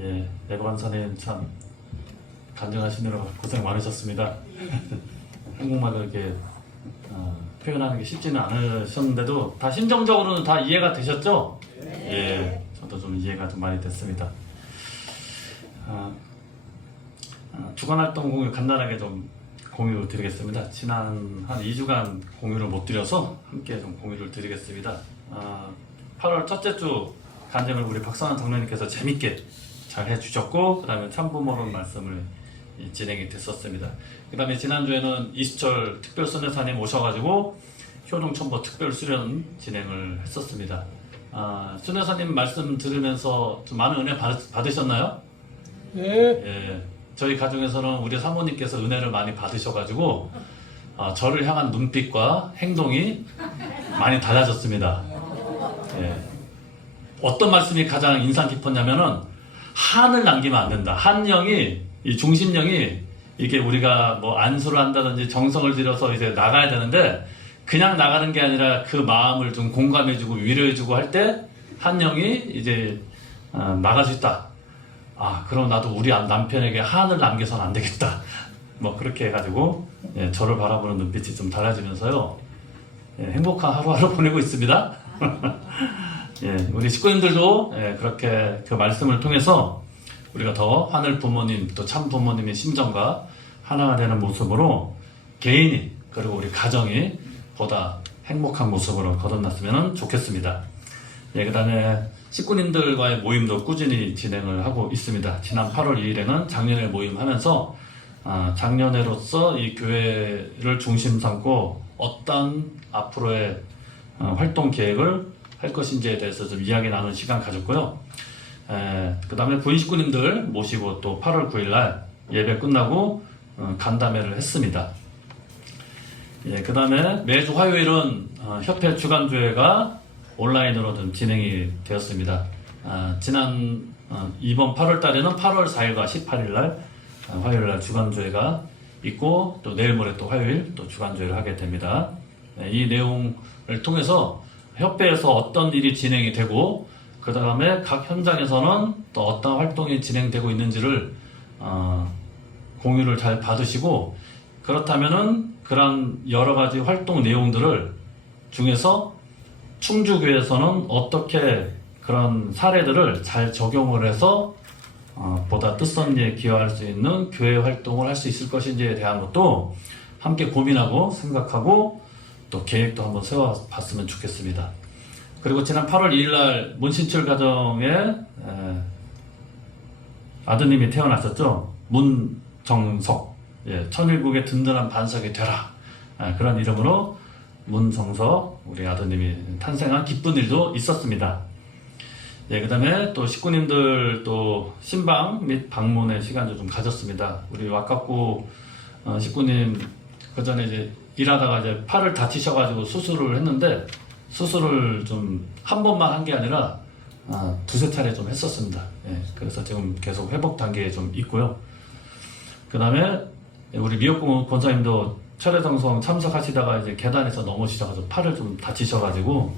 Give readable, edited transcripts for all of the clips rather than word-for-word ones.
예, 애관사님 참 간증하시느라 고생 많으셨습니다. 한국말을 이렇게 표현하는 게 쉽지는 않으셨는데도 다 심정적으로는 다 이해가 되셨죠? 예, 저도 좀 이해가 좀 많이 됐습니다. 주간활동 공유 간단하게 좀 공유 드리겠습니다. 지난 한 2주간 공유를 못 드려서 함께 좀 공유를 드리겠습니다. 8월 첫째 주 간증을 우리 박선환 장로님께서 재밌게 잘 해주셨고, 그 다음에 참부모론 말씀을 진행이 됐었습니다. 그 다음에 지난주에는 이수철 특별순례사님 오셔가지고 효동천보 특별수련 진행을 했었습니다. 순례사님 말씀 들으면서 좀 많은 은혜 받으셨나요? 네. 예, 저희 가정에서는 우리 사모님께서 은혜를 많이 받으셔가지고 저를 향한 눈빛과 행동이 많이 달라졌습니다. 예. 어떤 말씀이 가장 인상 깊었냐면은 한을 남기면 안 된다. 한영이, 이 중심령이 이게 우리가 뭐 안수를 한다든지 정성을 들여서 이제 나가야 되는데 그냥 나가는 게 아니라 그 마음을 좀 공감해주고 위로해주고 할 때 한영이 이제 나갈 수 있다. 그럼 나도 우리 남편에게 한을 남겨서는 안 되겠다. 뭐 그렇게 해가지고 저를 바라보는 눈빛이 좀 달라지면서요. 행복한 하루하루 보내고 있습니다. 우리 식구님들도 그렇게 그 말씀을 통해서 우리가 더 하늘 부모님 또 참 부모님의 심정과 하나가 되는 모습으로 개인이 그리고 우리 가정이 보다 행복한 모습으로 거듭났으면 좋겠습니다. 그 다음에 식구님들과의 모임도 꾸준히 진행을 하고 있습니다. 지난 8월 2일에는 장년회 모임 하면서 장년회로서 이 교회를 중심 삼고 어떤 앞으로의 활동 계획을 할 것인지에 대해서 좀 이야기 나누는 시간 가졌고요. 그 다음에 부인 식구님들 모시고 또 8월 9일날 예배 끝나고 간담회를 했습니다. 그 다음에 매주 화요일은 협회 주간조회가 온라인으로 좀 진행이 되었습니다. 이번 8월 달에는 8월 4일과 18일날 화요일날 주간조회가 있고 또 내일 모레 또 화요일 또 주간조회를 하게 됩니다. 이 내용을 통해서 협회에서 어떤 일이 진행이 되고 그 다음에 각 현장에서는 또 어떤 활동이 진행되고 있는지를 공유를 잘 받으시고, 그렇다면은 그런 여러 가지 활동 내용들을 중에서 충주교회에서는 어떻게 그런 사례들을 잘 적용을 해서 보다 뜻선 일에 기여할 수 있는 교회 활동을 할 수 있을 것인지에 대한 것도 함께 고민하고 생각하고 또 계획도 한번 세워봤으면 좋겠습니다. 그리고 지난 8월 2일날 문신출 가정에 아드님이 태어나셨죠. 문정석, 천일국의 든든한 반석이 되라, 그런 이름으로 문정석 우리 아드님이 탄생한 기쁜 일도 있었습니다. 그 다음에 또 식구님들 또 신방 및 방문의 시간도 좀 가졌습니다. 우리 왁갑구 식구님 그 전에 이제 일하다가 이제 팔을 다치셔가지고 수술을 했는데, 수술을 좀 한 번만 한 게 아니라 두세 차례 좀 했었습니다. 그래서 지금 계속 회복 단계에 좀 있고요. 그 다음에 우리 미역국 권사님도 철회성성 참석하시다가 이제 계단에서 넘어지셔가지고 팔을 좀 다치셔가지고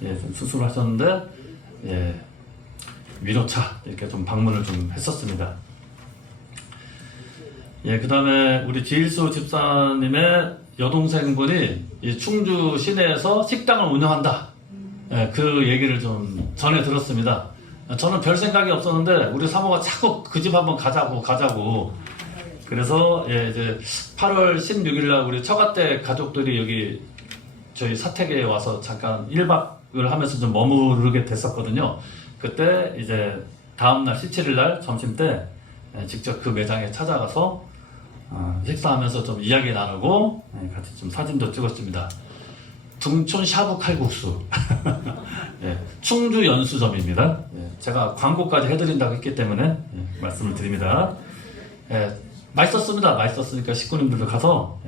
좀 수술을 하셨는데 위로차 이렇게 좀 방문을 좀 했었습니다. 그 다음에 우리 지일수 집사님의 여동생분이 이 충주 시내에서 식당을 운영한다. 그 얘기를 좀 전해 들었습니다. 저는 별 생각이 없었는데 우리 사모가 자꾸 그 집 한번 가자고. 그래서 이제 8월 16일날 우리 처가댁 가족들이 여기 저희 사택에 와서 잠깐 1박을 하면서 좀 머무르게 됐었거든요. 그때 이제 다음날 17일날 점심 때 직접 그 매장에 찾아가서 식사하면서 좀 이야기 나누고 같이 좀 사진도 찍었습니다. 등촌 샤브 칼국수 충주 연수점입니다. 제가 광고까지 해드린다고 했기 때문에 말씀을 드립니다. 맛있었습니다. 맛있었으니까 식구님들도 가서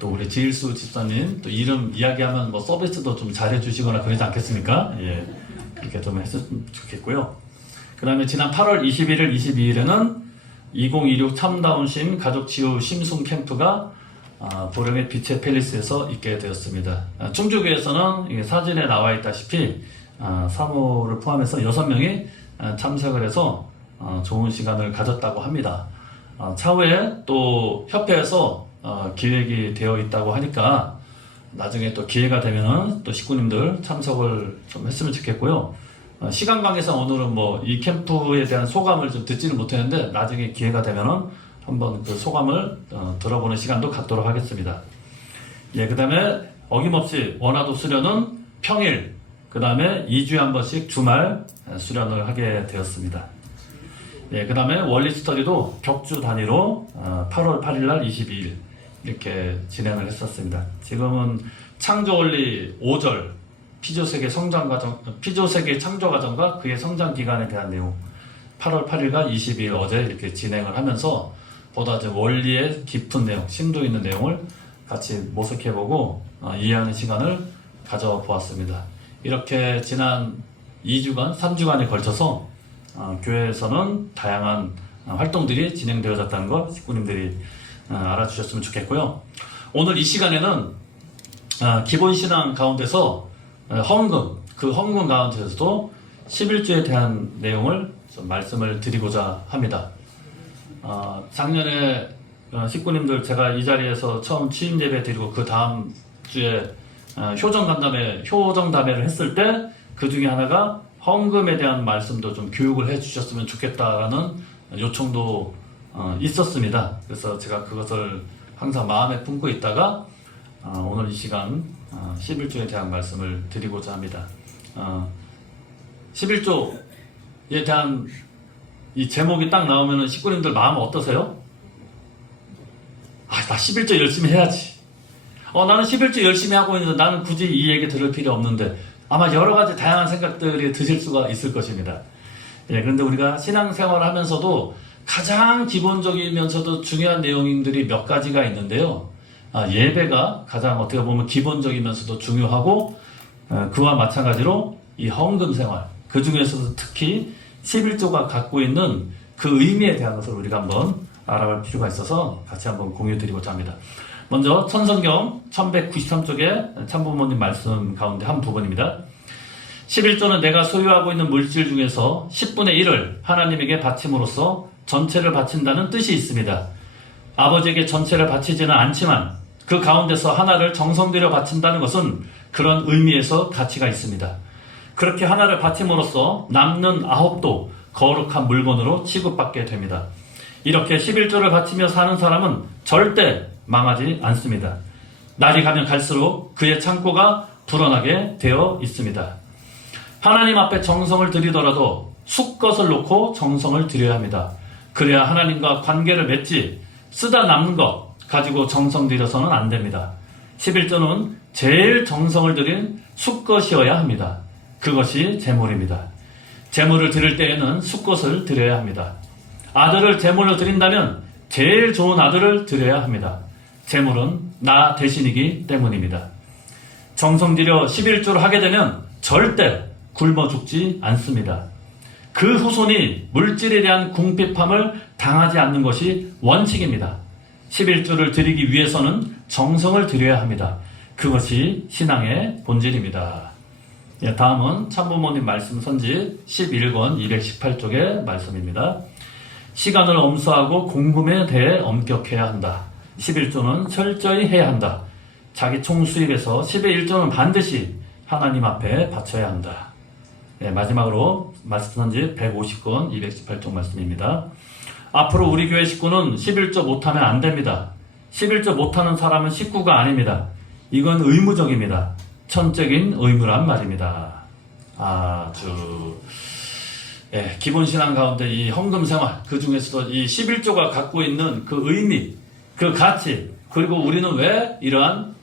또 우리 지일수 집사님 또 이름 이야기하면 뭐 서비스도 좀 잘해주시거나 그러지 않겠습니까? 그렇게 좀 했으면 좋겠고요. 그 다음에 지난 8월 21일, 22일에는 2026 참다운심 가족치유 심순 캠프가 보령의 빛의 팰리스에서 있게 되었습니다. 충주교에서는 사진에 나와 있다시피 사모를 포함해서 6명이 참석을 해서 좋은 시간을 가졌다고 합니다. 차후에 또 협회에서 기획이 되어 있다고 하니까 나중에 또 기회가 되면은 또 식구님들 참석을 좀 했으면 좋겠고요. 시간 관계상 오늘은 뭐 이 캠프에 대한 소감을 좀 듣지는 못했는데 나중에 기회가 되면은 한번 그 소감을 들어보는 시간도 갖도록 하겠습니다. 예, 그 다음에 어김없이 원화도 수련은 평일, 그 다음에 2주에 한 번씩 주말 수련을 하게 되었습니다. 예, 그 다음에 원리 스터디도 격주 단위로 8월 8일날 22일 이렇게 진행을 했었습니다. 지금은 창조 원리 5절 피조세계 성장 과정, 피조세계 창조 과정과 그의 성장 기간에 대한 내용 8월 8일과 22일 어제 이렇게 진행을 하면서 보다 좀 원리의 깊은 내용, 심도 있는 내용을 같이 모색해보고 이해하는 시간을 가져보았습니다. 이렇게 지난 2주간, 3주간에 걸쳐서 교회에서는 다양한 활동들이 진행되어졌다는 것 식구님들이 알아주셨으면 좋겠고요. 오늘 이 시간에는 기본신앙 가운데서 헌금, 그 헌금 가운데서도 11조에 대한 내용을 좀 말씀을 드리고자 합니다. 작년에 식구님들 제가 이 자리에서 처음 취임 예배 드리고 그 다음 주에 효정담회를 했을 때 그 중에 하나가 헌금에 대한 말씀도 좀 교육을 해 주셨으면 좋겠다라는 요청도 있었습니다. 그래서 제가 그것을 항상 마음에 품고 있다가 오늘 이 시간 11조에 대한 말씀을 드리고자 합니다. 11조에 대한 이 제목이 딱 나오면 식구님들 마음 어떠세요? 나 11조 열심히 해야지. 나는 11조 열심히 하고 있는데 나는 굳이 이 얘기 들을 필요 없는데 아마 여러 가지 다양한 생각들이 드실 수가 있을 것입니다. 예, 그런데 우리가 신앙생활을 하면서도 가장 기본적이면서도 중요한 내용들이 몇 가지가 있는데요. 예배가 가장 어떻게 보면 기본적이면서도 중요하고 그와 마찬가지로 이 헌금 생활, 그 중에서도 특히 11조가 갖고 있는 그 의미에 대한 것을 우리가 한번 알아볼 필요가 있어서 같이 한번 공유 드리고자 합니다. 먼저 천성경 1193쪽에 참부모님 말씀 가운데 한 부분입니다. 11조는 내가 소유하고 있는 물질 중에서 10분의 1을 하나님에게 바침으로써 전체를 바친다는 뜻이 있습니다. 아버지에게 전체를 바치지는 않지만 그 가운데서 하나를 정성 들여 바친다는 것은 그런 의미에서 가치가 있습니다. 그렇게 하나를 바침으로써 남는 9도 거룩한 물건으로 취급받게 됩니다. 이렇게 11조를 바치며 사는 사람은 절대 망하지 않습니다. 날이 가면 갈수록 그의 창고가 불어나게 되어 있습니다. 하나님 앞에 정성을 들이더라도 숫것을 놓고 정성을 들여야 합니다. 그래야 하나님과 관계를 맺지 쓰다 남는 것 가지고 정성 들여서는 안 됩니다. 11조는 제일 정성을 들인 숫것이어야 합니다. 그것이 제물입니다. 제물을 드릴 때에는 숫것을 드려야 합니다. 아들을 제물로 드린다면 제일 좋은 아들을 드려야 합니다. 제물은 나 대신이기 때문입니다. 정성 들여 11조를 하게 되면 절대 굶어 죽지 않습니다. 그 후손이 물질에 대한 궁핍함을 당하지 않는 것이 원칙입니다. 11조를 드리기 위해서는 정성을 들여야 합니다. 그것이 신앙의 본질입니다. 다음은 참부모님 말씀 선지 11권 218쪽의 말씀입니다. 시간을 엄수하고 공금에 대해 엄격해야 한다. 11조는 철저히 해야 한다. 자기 총 수입에서 10의 1조는 반드시 하나님 앞에 바쳐야 한다. 마지막으로 말씀 선지 150권 218쪽 말씀입니다. 앞으로 우리 교회 식구는 11조 못하면 안 됩니다. 11조 못하는 사람은 식구가 아닙니다. 이건 의무적입니다. 천적인 의무란 말입니다. 아주 기본 신앙 가운데 이 헌금 생활, 그 중에서도 이 11조가 갖고 있는 그 의미, 그 가치, 그리고 우리는 왜 이러한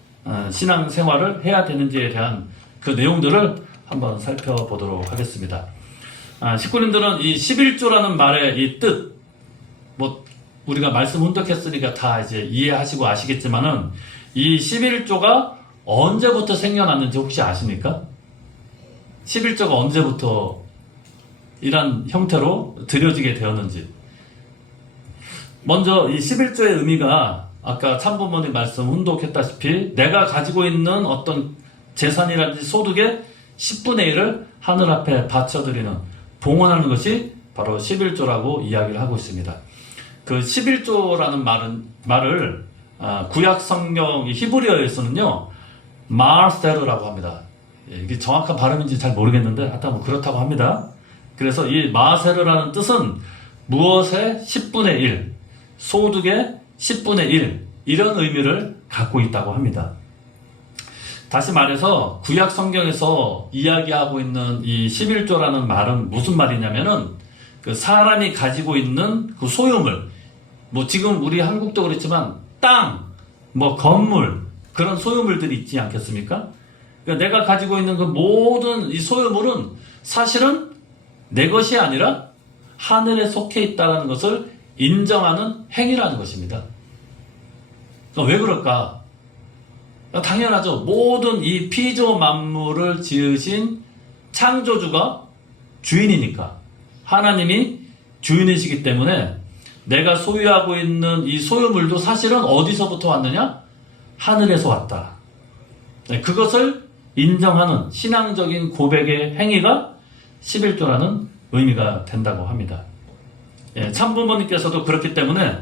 신앙 생활을 해야 되는지에 대한 그 내용들을 한번 살펴보도록 하겠습니다. 식구님들은 이 11조라는 말의 이 뜻, 우리가 말씀 훈독했으니까 다 이제 이해하시고 아시겠지만은 이 11조가 언제부터 생겨났는지 혹시 아십니까? 11조가 언제부터 이런 형태로 드려지게 되었는지. 먼저 이 11조의 의미가 아까 참부모님 말씀 훈독했다시피 내가 가지고 있는 어떤 재산이라든지 소득의 10분의 1을 하늘 앞에 바쳐드리는 봉헌하는 것이 바로 11조라고 이야기를 하고 있습니다. 그 11조라는 말을 구약 성경 히브리어에서는요 마르세르라고 합니다. 이게 정확한 발음인지 잘 모르겠는데 하여튼 뭐 그렇다고 합니다. 그래서 이 마르세르라는 뜻은 무엇의 10분의 1, 소득의 10분의 1 이런 의미를 갖고 있다고 합니다. 다시 말해서 구약 성경에서 이야기하고 있는 이 11조라는 말은 무슨 말이냐면은 그 사람이 가지고 있는 그 소유물, 뭐 지금 우리 한국도 그렇지만 땅, 뭐 건물 그런 소유물들이 있지 않겠습니까? 그러니까 내가 가지고 있는 그 모든 이 소유물은 사실은 내 것이 아니라 하늘에 속해 있다는 것을 인정하는 행위라는 것입니다. 왜 그럴까? 당연하죠. 모든 이 피조 만물을 지으신 창조주가 주인이니까. 하나님이 주인이시기 때문에 내가 소유하고 있는 이 소유물도 사실은 어디서부터 왔느냐? 하늘에서 왔다. 그것을 인정하는 신앙적인 고백의 행위가 11조라는 의미가 된다고 합니다. 참부모님께서도 그렇기 때문에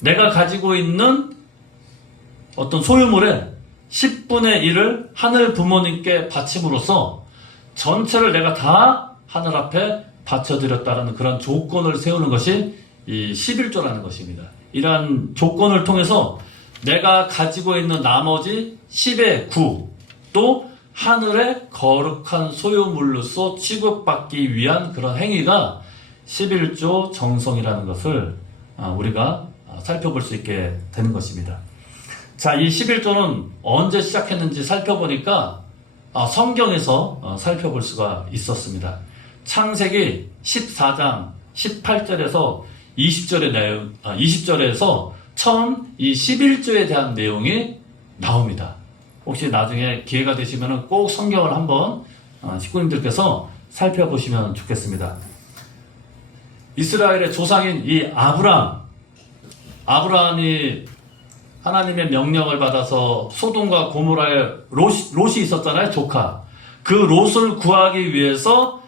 내가 가지고 있는 어떤 소유물의 10분의 1을 하늘 부모님께 바침으로써 전체를 내가 다 하늘 앞에 바쳐드렸다는 그런 조건을 세우는 것이 이 11조라는 것입니다. 이러한 조건을 통해서 내가 가지고 있는 나머지 10의 9, 또 하늘의 거룩한 소유물로서 취급받기 위한 그런 행위가 11조 정성이라는 것을 우리가 살펴볼 수 있게 되는 것입니다. 자, 이 11조는 언제 시작했는지 살펴보니까 성경에서 살펴볼 수가 있었습니다. 창세기 14장 18절에서 20절에서 처음 이 11조에 대한 내용이 나옵니다. 혹시 나중에 기회가 되시면 꼭 성경을 한번 식구님들께서 살펴보시면 좋겠습니다. 이스라엘의 조상인 이 아브라함이 하나님의 명령을 받아서 소돔과 고모라에 롯이 있었잖아요. 조카. 그 롯을 구하기 위해서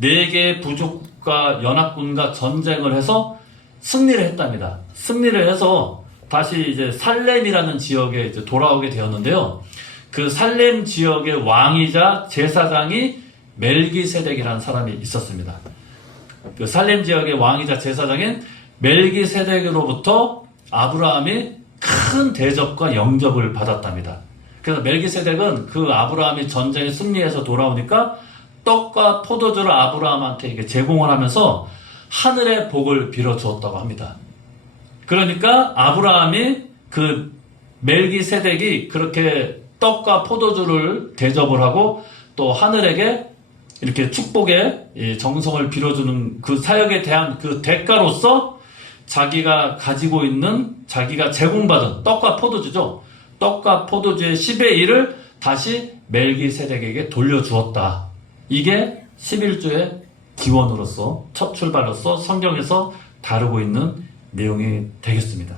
4개의 부족과 연합군과 전쟁을 해서 승리를 했답니다. 승리를 해서 다시 이제 살렘이라는 지역에 이제 돌아오게 되었는데요. 그 살렘 지역의 왕이자 제사장이 멜기세덱이라는 사람이 있었습니다. 그 살렘 지역의 왕이자 제사장인 멜기세덱으로부터 아브라함이 큰 대접과 영접을 받았답니다. 그래서 멜기세덱은 그 아브라함이 전쟁에 승리해서 돌아오니까 떡과 포도주를 아브라함한테 이렇게 제공을 하면서 하늘의 복을 빌어 주었다고 합니다. 그러니까 아브라함이 그 멜기세덱이 그렇게 떡과 포도주를 대접을 하고 또 하늘에게 이렇게 축복의 정성을 빌어주는 그 사역에 대한 그 대가로서 자기가 가지고 있는 자기가 제공받은 떡과 포도주죠. 떡과 포도주의 10의 1을 다시 멜기세덱에게 돌려주었다. 이게 11조의 기원으로서 첫 출발로서 성경에서 다루고 있는 내용이 되겠습니다.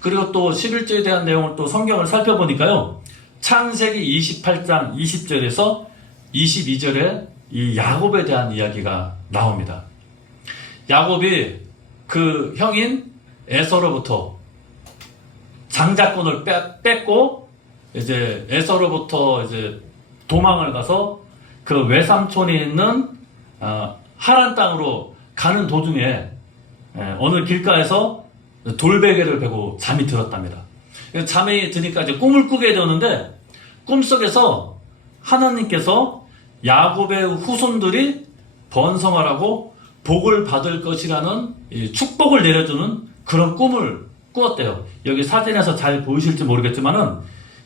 그리고 또 11조에 대한 내용을 또 성경을 살펴보니까요. 창세기 28장 20절에서 22절에 이 야곱에 대한 이야기가 나옵니다. 야곱이 그 형인 에서로부터 장자권을 뺏고 이제 에서로부터 이제 도망을 가서 그 외삼촌이 있는 하란 땅으로 가는 도중에 어느 길가에서 돌베개를 베고 잠이 들었답니다. 잠이 드니까 이제 꿈을 꾸게 되었는데 꿈속에서 하나님께서 야곱의 후손들이 번성하라고 복을 받을 것이라는 축복을 내려주는 그런 꿈을 꾸었대요. 여기 사진에서 잘 보이실지 모르겠지만은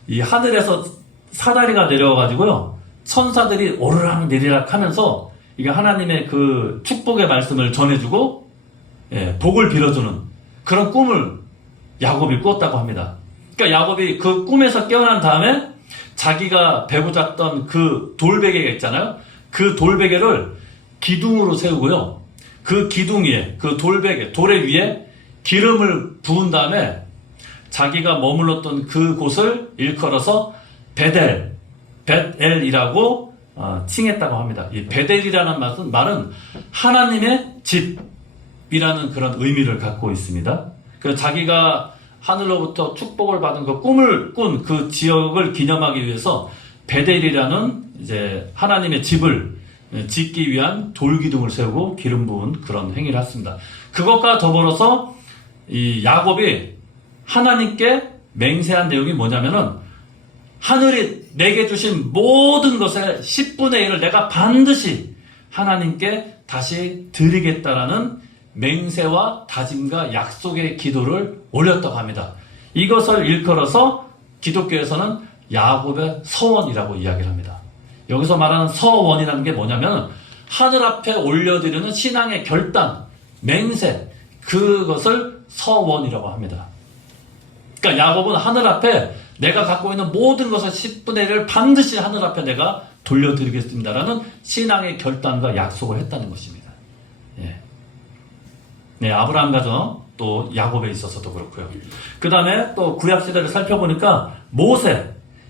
이 하늘에서 사다리가 내려와가지고요. 천사들이 오르락 내리락 하면서 이게 하나님의 그 축복의 말씀을 전해주고 복을 빌어주는 그런 꿈을 야곱이 꾸었다고 합니다. 그러니까 야곱이 그 꿈에서 깨어난 다음에 자기가 베고 잤던 그 돌베개가 있잖아요. 그 돌베개를 기둥으로 세우고요. 그 기둥 위에, 그 돌베개, 돌에 위에 기름을 부은 다음에 자기가 머물렀던 그 곳을 일컬어서 벳엘이라고 칭했다고 합니다. 이 베델이라는 말은 하나님의 집이라는 그런 의미를 갖고 있습니다. 그래서 자기가 하늘로부터 축복을 받은 그 꿈을 꾼 그 지역을 기념하기 위해서 베델이라는 이제 하나님의 집을 짓기 위한 돌기둥을 세우고 기름 부은 그런 행위를 했습니다. 그것과 더불어서 이 야곱이 하나님께 맹세한 내용이 뭐냐면은 하늘이 내게 주신 모든 것의 10분의 1을 내가 반드시 하나님께 다시 드리겠다라는 맹세와 다짐과 약속의 기도를 올렸다고 합니다. 이것을 일컬어서 기독교에서는 야곱의 서원이라고 이야기를 합니다. 여기서 말하는 서원이라는 게 뭐냐면 하늘 앞에 올려드리는 신앙의 결단, 맹세, 그것을 서원이라고 합니다. 그러니까 야곱은 하늘 앞에 내가 갖고 있는 모든 것의 10분의 1을 반드시 하늘 앞에 내가 돌려드리겠습니다라는 신앙의 결단과 약속을 했다는 것입니다. 예. 네, 아브라함 가정 또 야곱에 있어서도 그렇고요. 그 다음에 또 구약시대를 살펴보니까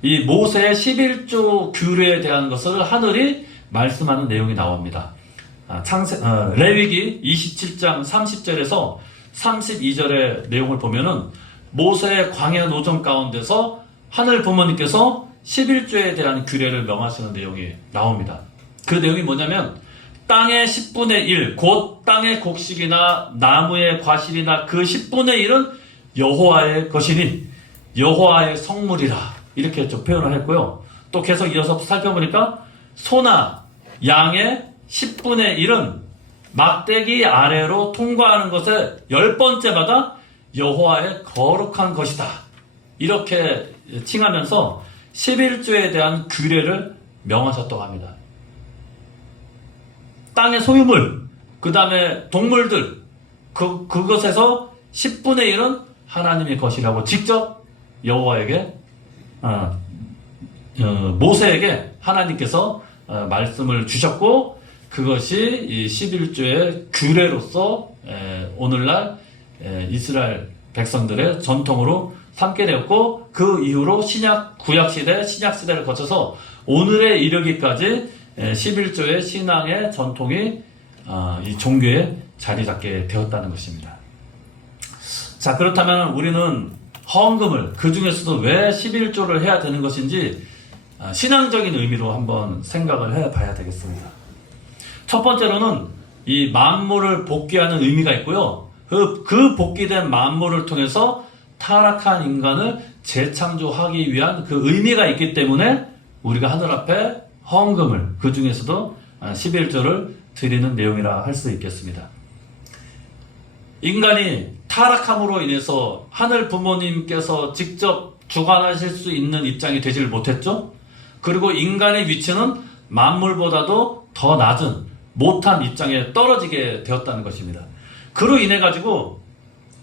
이 모세의 11조 규례에 대한 것을 하늘이 말씀하는 내용이 나옵니다. 레위기 27장 30절에서 32절의 내용을 보면은 모세의 광야 노정 가운데서 하늘 부모님께서 11조에 대한 규례를 명하시는 내용이 나옵니다. 그 내용이 뭐냐면 땅의 10분의 1, 곧 땅의 곡식이나 나무의 과실이나 그 10분의 1은 여호와의 것이니 여호와의 성물이라 이렇게 좀 표현을 했고요. 또 계속 이어서 살펴보니까 소나 양의 10분의 1은 막대기 아래로 통과하는 것의 10번째마다 여호와의 거룩한 것이다. 이렇게 칭하면서 11조에 대한 규례를 명하셨다고 합니다. 땅의 소유물, 그 다음에 동물들, 그것에서 10분의 1은 하나님의 것이라고 직접 여호와에게, 모세에게 하나님께서 말씀을 주셨고, 그것이 이 11조의 규례로서 오늘날 이스라엘 백성들의 전통으로 삼게 되었고, 그 이후로 구약시대, 신약시대를 거쳐서 오늘에 이르기까지 11조의 신앙의 전통이 이 종교에 자리 잡게 되었다는 것입니다. 자, 그렇다면 우리는 헌금을 그 중에서도 왜 11조를 해야 되는 것인지 신앙적인 의미로 한번 생각을 해봐야 되겠습니다. 첫 번째로는 이 만물을 복귀하는 의미가 있고요. 그 복귀된 만물을 통해서 타락한 인간을 재창조하기 위한 그 의미가 있기 때문에 우리가 하늘 앞에 헌금을 그 중에서도 11조를 드리는 내용이라 할 수 있겠습니다. 인간이 타락함으로 인해서 하늘 부모님께서 직접 주관하실 수 있는 입장이 되질 못했죠. 그리고 인간의 위치는 만물보다도 더 낮은 못한 입장에 떨어지게 되었다는 것입니다. 그로 인해 가지고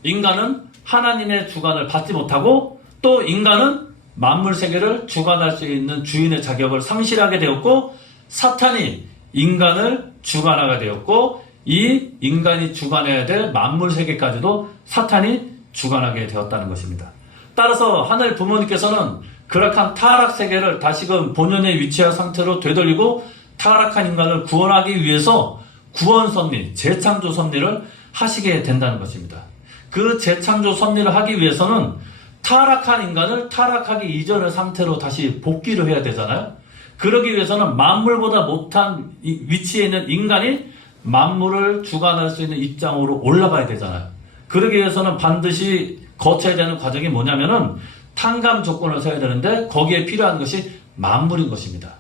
인간은 하나님의 주관을 받지 못하고 또 인간은 만물 세계를 주관할 수 있는 주인의 자격을 상실하게 되었고 사탄이 인간을 주관하게 되었고 이 인간이 주관해야 될 만물 세계까지도 사탄이 주관하게 되었다는 것입니다. 따라서 하늘 부모님께서는 그락한 타락 세계를 다시금 본연의 위치와 상태로 되돌리고 타락한 인간을 구원하기 위해서 구원 섭리, 재창조 섭리를 하시게 된다는 것입니다. 그 재창조 섭리를 하기 위해서는 타락한 인간을 타락하기 이전의 상태로 다시 복귀를 해야 되잖아요. 그러기 위해서는 만물보다 못한 위치에 있는 인간이 만물을 주관할 수 있는 입장으로 올라가야 되잖아요. 그러기 위해서는 반드시 거쳐야 되는 과정이 뭐냐면은 탕감 조건을 세워야 되는데 거기에 필요한 것이 만물인 것입니다.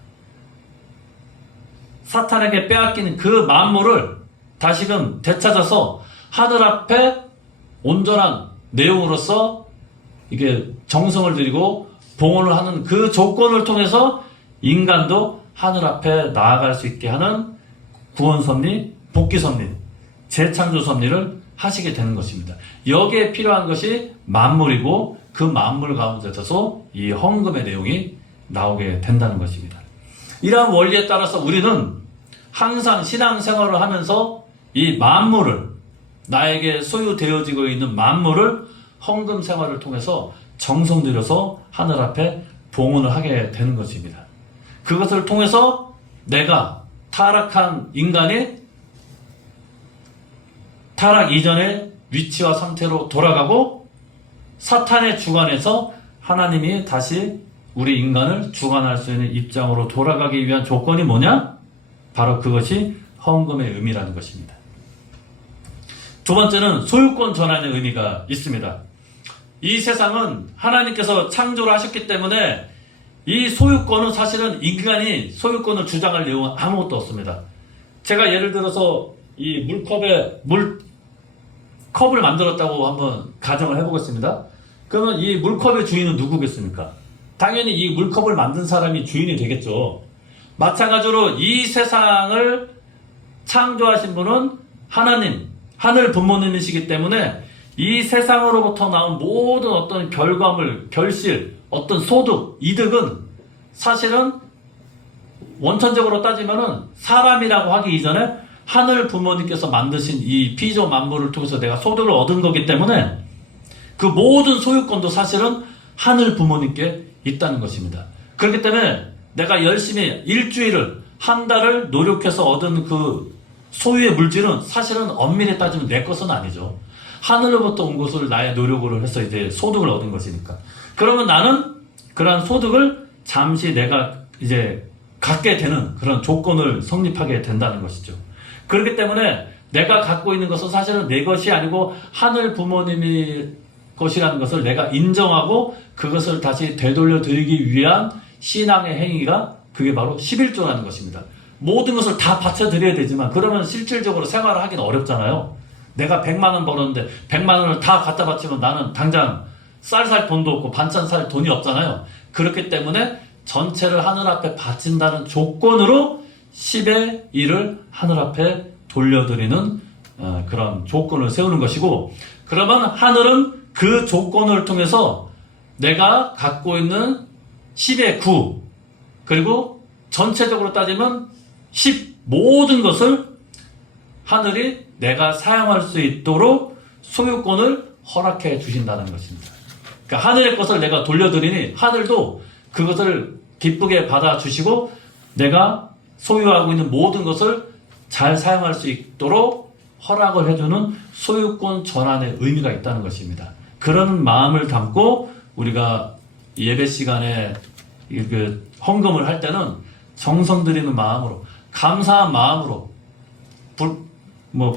사탄에게 빼앗긴 그 만물을 다시금 되찾아서 하늘 앞에 온전한 내용으로서 이게 정성을 들이고 봉헌을 하는 그 조건을 통해서 인간도 하늘 앞에 나아갈 수 있게 하는 구원 섭리, 복귀 섭리, 재창조 섭리를 하시게 되는 것입니다. 여기에 필요한 것이 만물이고 그 만물 가운데서 이 헌금의 내용이 나오게 된다는 것입니다. 이러한 원리에 따라서 우리는 항상 신앙생활을 하면서 이 만물을 나에게 소유되어지고 있는 만물을 헌금 생활을 통해서 정성 들여서 하늘 앞에 봉헌을 하게 되는 것입니다. 그것을 통해서 내가 타락한 인간이 타락 이전의 위치와 상태로 돌아가고 사탄의 주관에서 하나님이 다시 우리 인간을 주관할 수 있는 입장으로 돌아가기 위한 조건이 뭐냐? 바로 그것이 헌금의 의미라는 것입니다. 두 번째는 소유권 전환의 의미가 있습니다. 이 세상은 하나님께서 창조를 하셨기 때문에 이 소유권은 사실은 인간이 소유권을 주장할 내용은 아무것도 없습니다. 제가 예를 들어서 이 컵을 만들었다고 한번 가정을 해보겠습니다. 그러면 이 물컵의 주인은 누구겠습니까? 당연히 이 물컵을 만든 사람이 주인이 되겠죠. 마찬가지로 이 세상을 창조하신 분은 하나님, 하늘 부모님이시기 때문에 이 세상으로부터 나온 모든 어떤 결과물, 결실, 어떤 소득, 이득은 사실은 원천적으로 따지면은 사람이라고 하기 이전에 하늘 부모님께서 만드신 이 피조 만물을 통해서 내가 소득을 얻은 거기 때문에 그 모든 소유권도 사실은 하늘 부모님께 있다는 것입니다. 그렇기 때문에 내가 열심히 일주일을, 한 달을 노력해서 얻은 그 소유의 물질은 사실은 엄밀히 따지면 내 것은 아니죠. 하늘로부터 온 것을 나의 노력으로 해서 이제 소득을 얻은 것이니까. 그러면 나는 그러한 소득을 잠시 내가 이제 갖게 되는 그런 조건을 성립하게 된다는 것이죠. 그렇기 때문에 내가 갖고 있는 것은 사실은 내 것이 아니고 하늘 부모님이 것이라는 것을 내가 인정하고 그것을 다시 되돌려 드리기 위한 신앙의 행위가 그게 바로 11조라는 것입니다. 모든 것을 다 바쳐드려야 되지만 그러면 실질적으로 생활을 하기는 어렵잖아요. 내가 100만 원 벌었는데 100만 원을 다 갖다 바치면 나는 당장 쌀 살 돈도 없고 반찬 살 돈이 없잖아요. 그렇기 때문에 전체를 하늘 앞에 바친다는 조건으로 10의 1을 하늘 앞에 돌려드리는 그런 조건을 세우는 것이고, 그러면 하늘은 그 조건을 통해서 내가 갖고 있는 10의 9 그리고 전체적으로 따지면 10 모든 것을 하늘이 내가 사용할 수 있도록 소유권을 허락해 주신다는 것입니다. 그러니까 하늘의 것을 내가 돌려드리니 하늘도 그것을 기쁘게 받아주시고 내가 소유하고 있는 모든 것을 잘 사용할 수 있도록 허락을 해주는 소유권 전환의 의미가 있다는 것입니다. 그런 마음을 담고 우리가 예배 시간에 그 헌금을 할 때는 정성 들이는 마음으로, 감사한 마음으로,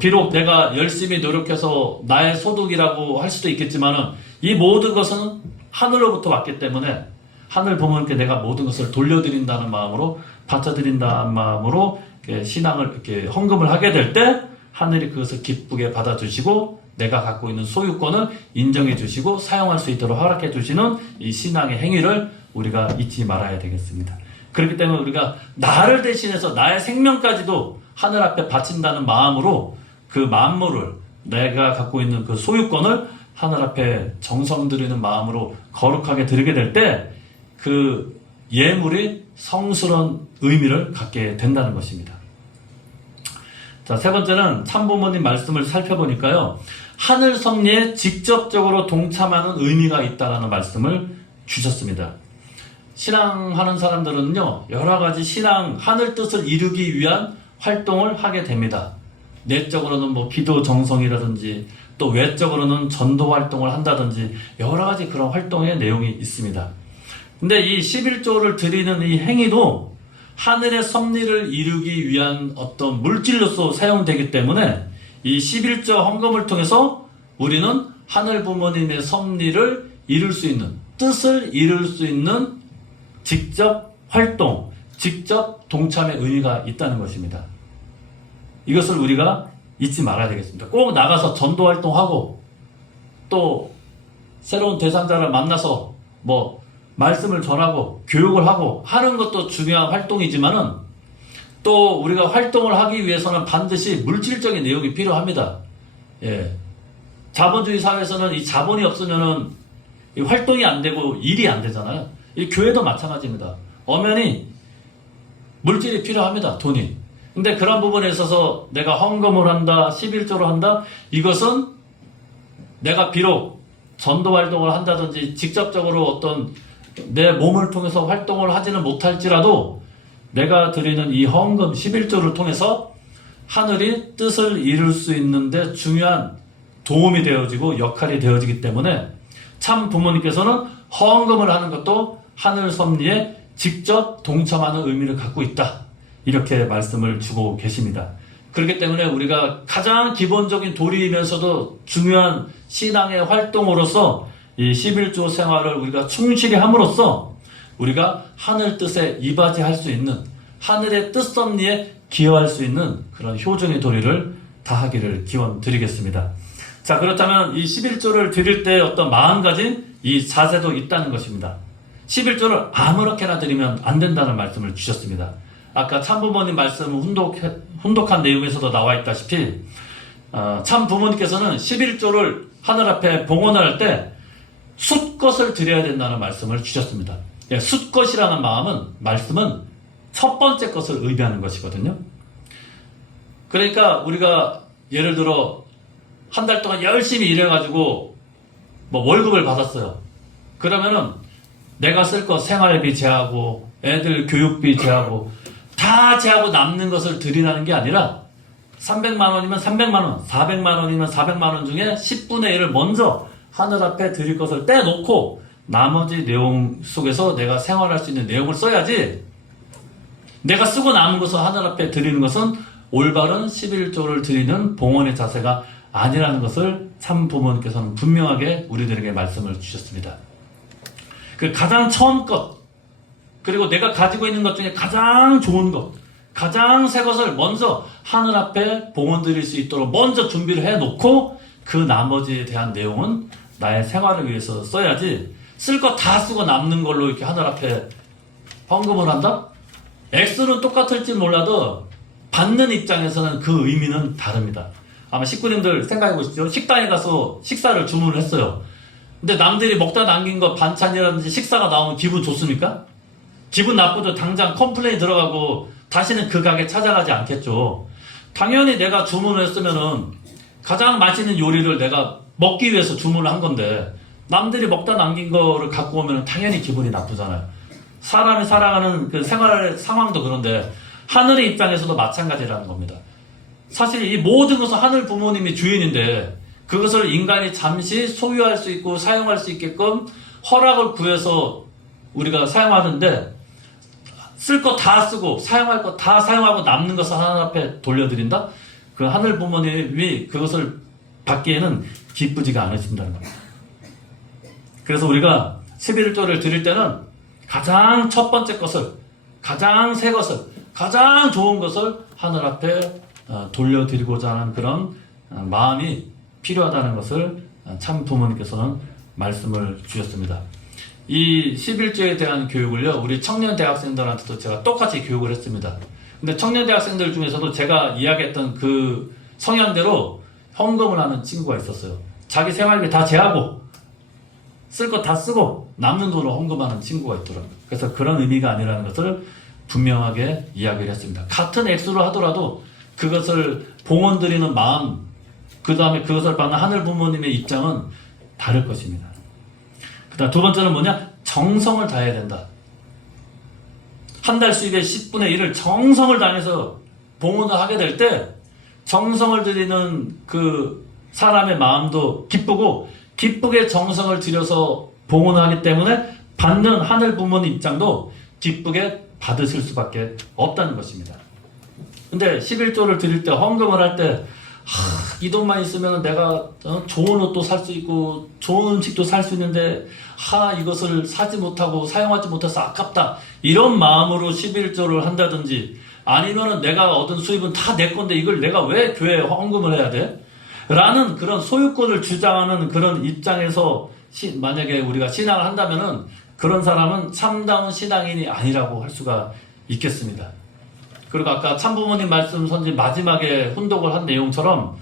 비록 내가 열심히 노력해서 나의 소득이라고 할 수도 있겠지만은 이 모든 것은 하늘로부터 왔기 때문에 하늘 부모님께 내가 모든 것을 돌려드린다는 마음으로, 바쳐드린다는 마음으로 신앙을 이렇게 헌금을 하게 될 때 하늘이 그것을 기쁘게 받아주시고 내가 갖고 있는 소유권을 인정해 주시고 사용할 수 있도록 허락해 주시는 이 신앙의 행위를 우리가 잊지 말아야 되겠습니다. 그렇기 때문에 우리가 나를 대신해서 나의 생명까지도 하늘 앞에 바친다는 마음으로 그 만물을, 내가 갖고 있는 그 소유권을 하늘 앞에 정성 들이는 마음으로 거룩하게 드리게 될 때 그 예물이 성스러운 의미를 갖게 된다는 것입니다. 자, 세 번째는 참부모님 말씀을 살펴보니까요, 하늘 섭리에 직접적으로 동참하는 의미가 있다라는 말씀을 주셨습니다. 신앙하는 사람들은요, 여러 가지 신앙, 하늘 뜻을 이루기 위한 활동을 하게 됩니다. 내적으로는 기도 정성이라든지 또 외적으로는 전도 활동을 한다든지 여러 가지 그런 활동의 내용이 있습니다. 근데 이 11조를 드리는 이 행위도 하늘의 섭리를 이루기 위한 어떤 물질로서 사용되기 때문에 이 11조 헌금을 통해서 우리는 하늘 부모님의 섭리를 이룰 수 있는, 뜻을 이룰 수 있는 직접 활동, 직접 동참의 의미가 있다는 것입니다. 이것을 우리가 잊지 말아야 되겠습니다. 꼭 나가서 전도 활동하고 또 새로운 대상자를 만나서 말씀을 전하고 교육을 하고 하는 것도 중요한 활동이지만은 또 우리가 활동을 하기 위해서는 반드시 물질적인 내용이 필요합니다. 예. 자본주의 사회에서는 이 자본이 없으면은 이 활동이 안 되고 일이 안 되잖아요. 이 교회도 마찬가지입니다. 엄연히 물질이 필요합니다. 돈이. 근데 그런 부분에 있어서 내가 헌금을 한다, 11조를 한다, 이것은 내가 비록 전도 활동을 한다든지 직접적으로 어떤 내 몸을 통해서 활동을 하지는 못할지라도 내가 드리는 이 헌금 11조를 통해서 하늘이 뜻을 이룰 수 있는데 중요한 도움이 되어지고 역할이 되어지기 때문에 참 부모님께서는 헌금을 하는 것도 하늘 섭리에 직접 동참하는 의미를 갖고 있다. 이렇게 말씀을 주고 계십니다. 그렇기 때문에 우리가 가장 기본적인 도리이면서도 중요한 신앙의 활동으로서 이 11조 생활을 우리가 충실히 함으로써 우리가 하늘 뜻에 이바지할 수 있는, 하늘의 뜻 섭리에 기여할 수 있는 그런 효종의 도리를 다하기를 기원 드리겠습니다. 자, 그렇다면 이 11조를 드릴 때 어떤 마음가짐, 이 자세도 있다는 것입니다. 11조를 아무렇게나 드리면 안 된다는 말씀을 주셨습니다. 아까 참부모님 말씀 훈독한 내용에서도 나와 있다시피 참부모님께서는 11조를 하늘 앞에 봉헌할 때 숫것을 드려야 된다는 말씀을 주셨습니다. 예, 숫것이라는 말씀은 첫 번째 것을 의미하는 것이거든요. 그러니까 우리가 예를 들어 한 달 동안 열심히 일해가지고 뭐 월급을 받았어요. 그러면은 내가 쓸 거 생활비 제하고 애들 교육비 제하고 다 제하고 남는 것을 드리라는 게 아니라 300만 원이면 300만 원, 400만 원이면 400만 원 중에 10분의 1을 먼저 하늘 앞에 드릴 것을 떼놓고 나머지 내용 속에서 내가 생활할 수 있는 내용을 써야지, 내가 쓰고 남은 것을 하늘 앞에 드리는 것은 올바른 11조를 드리는 봉헌의 자세가 아니라는 것을 참 부모님께서는 분명하게 우리들에게 말씀을 주셨습니다. 그 가장 처음 것, 그리고 내가 가지고 있는 것 중에 가장 좋은 것, 가장 새 것을 먼저 하늘 앞에 봉헌 드릴 수 있도록 먼저 준비를 해놓고 그 나머지에 대한 내용은 나의 생활을 위해서 써야지, 쓸 거 다 쓰고 남는 걸로 이렇게 하늘 앞에 헌금을 한다? 액수는 똑같을지 몰라도 받는 입장에서는 그 의미는 다릅니다. 아마 식구님들 생각해 보시죠. 식당에 가서 식사를 주문을 했어요. 근데 남들이 먹다 남긴 거 반찬이라든지 식사가 나오면 기분 좋습니까? 기분 나쁘죠. 당장 컴플레인 들어가고 다시는 그 가게 찾아가지 않겠죠. 당연히 내가 주문을 했으면은 가장 맛있는 요리를 내가 먹기 위해서 주문을 한 건데 남들이 먹다 남긴 거를 갖고 오면 당연히 기분이 나쁘잖아요. 사람이 살아가는 그 생활 상황도 그런데 하늘의 입장에서도 마찬가지라는 겁니다. 사실 이 모든 것은 하늘 부모님이 주인인데 그것을 인간이 잠시 소유할 수 있고 사용할 수 있게끔 허락을 구해서 우리가 사용하는데 쓸 거 다 쓰고 사용할 거 다 사용하고 남는 것을 하늘 앞에 돌려드린다? 그 하늘 부모님이 그것을 받기에는 기쁘지가 않으신다는 겁니다. 그래서 우리가 11조를 드릴 때는 가장 첫 번째 것을, 가장 새 것을, 가장 좋은 것을 하늘 앞에 돌려드리고자 하는 그런 마음이 필요하다는 것을 참 부모님께서는 말씀을 주셨습니다. 이 11조에 대한 교육을요, 우리 청년 대학생들한테도 제가 똑같이 교육을 했습니다. 근데 청년 대학생들 중에서도 제가 이야기했던 그 성향대로 헌금을 하는 친구가 있었어요. 자기 생활비 다 제하고 쓸 거 다 쓰고 남는 돈으로 헌금하는 친구가 있더라고요. 그래서 그런 의미가 아니라는 것을 분명하게 이야기를 했습니다. 같은 액수를 하더라도 그것을 봉헌 드리는 마음, 그 다음에 그것을 받는 하늘 부모님의 입장은 다를 것입니다. 그 다음 두 번째는 뭐냐? 정성을 다해야 된다. 한 달 수입의 10분의 1을 정성을 다해서 봉헌을 하게 될 때 정성을 들이는 그 사람의 마음도 기쁘고 기쁘게 정성을 들여서 봉헌을 하기 때문에 받는 하늘 부모님 입장도 기쁘게 받으실 수밖에 없다는 것입니다. 근데 11조를 드릴 때 헌금을 할 때 이 돈만 있으면 내가 좋은 옷도 살 수 있고 좋은 음식도 살 수 있는데 이것을 사지 못하고 사용하지 못해서 아깝다, 이런 마음으로 11조를 한다든지, 아니면은 내가 얻은 수입은 다 내 건데 이걸 내가 왜 교회에 헌금을 해야 돼? 라는 그런 소유권을 주장하는 그런 입장에서 만약에 우리가 신앙을 한다면은 그런 사람은 참다운 신앙인이 아니라고 할 수가 있겠습니다. 그리고 아까 참부모님 말씀 선지 마지막에 훈독을 한 내용처럼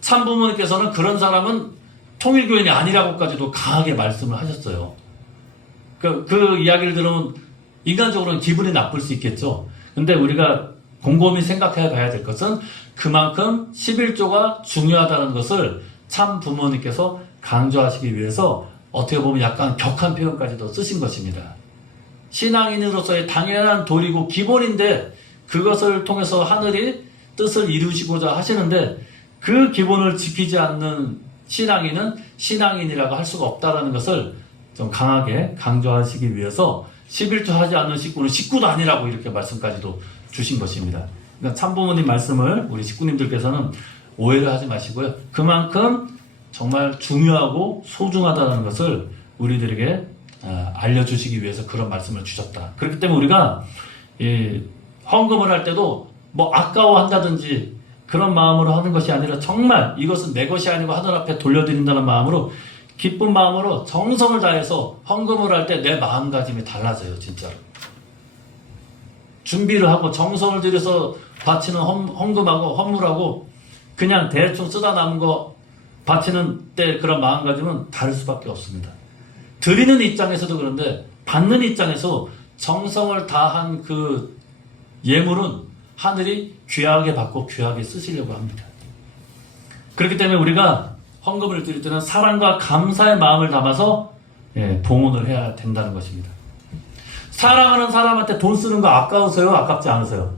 참부모님께서는 그런 사람은 통일교인이 아니라고까지도 강하게 말씀을 하셨어요. 그 이야기를 들으면 인간적으로는 기분이 나쁠 수 있겠죠. 근데 우리가 곰곰이 생각해 봐야 될 것은 그만큼 11조가 중요하다는 것을 참 부모님께서 강조하시기 위해서 어떻게 보면 약간 격한 표현까지도 쓰신 것입니다. 신앙인으로서의 당연한 도리고 기본인데 그것을 통해서 하늘이 뜻을 이루시고자 하시는데 그 기본을 지키지 않는 신앙인은 신앙인이라고 할 수가 없다는 것을 좀 강하게 강조하시기 위해서 11조 하지 않는 식구는 식구도 아니라고 이렇게 말씀까지도 주신 것입니다. 그러니까 참부모님 말씀을 우리 식구님들께서는 오해를 하지 마시고요. 그만큼 정말 중요하고 소중하다는 것을 우리들에게 알려주시기 위해서 그런 말씀을 주셨다. 그렇기 때문에 우리가 헌금을 할 때도 뭐 아까워한다든지 그런 마음으로 하는 것이 아니라 정말 이것은 내 것이 아니고 하늘 앞에 돌려드린다는 마음으로 기쁜 마음으로 정성을 다해서 헌금을 할 때 내 마음가짐이 달라져요. 진짜로. 준비를 하고 정성을 들여서 바치는 헌금하고 헌물하고 그냥 대충 쓰다 남은 거 바치는 때 그런 마음가짐은 다를 수밖에 없습니다. 드리는 입장에서도 그런데 받는 입장에서 정성을 다한 그 예물은 하늘이 귀하게 받고 귀하게 쓰시려고 합니다. 그렇기 때문에 우리가 헌금을 드릴 때는 사랑과 감사의 마음을 담아서 봉헌을 해야 된다는 것입니다. 사랑하는 사람한테 돈 쓰는 거 아까우세요? 아깝지 않으세요?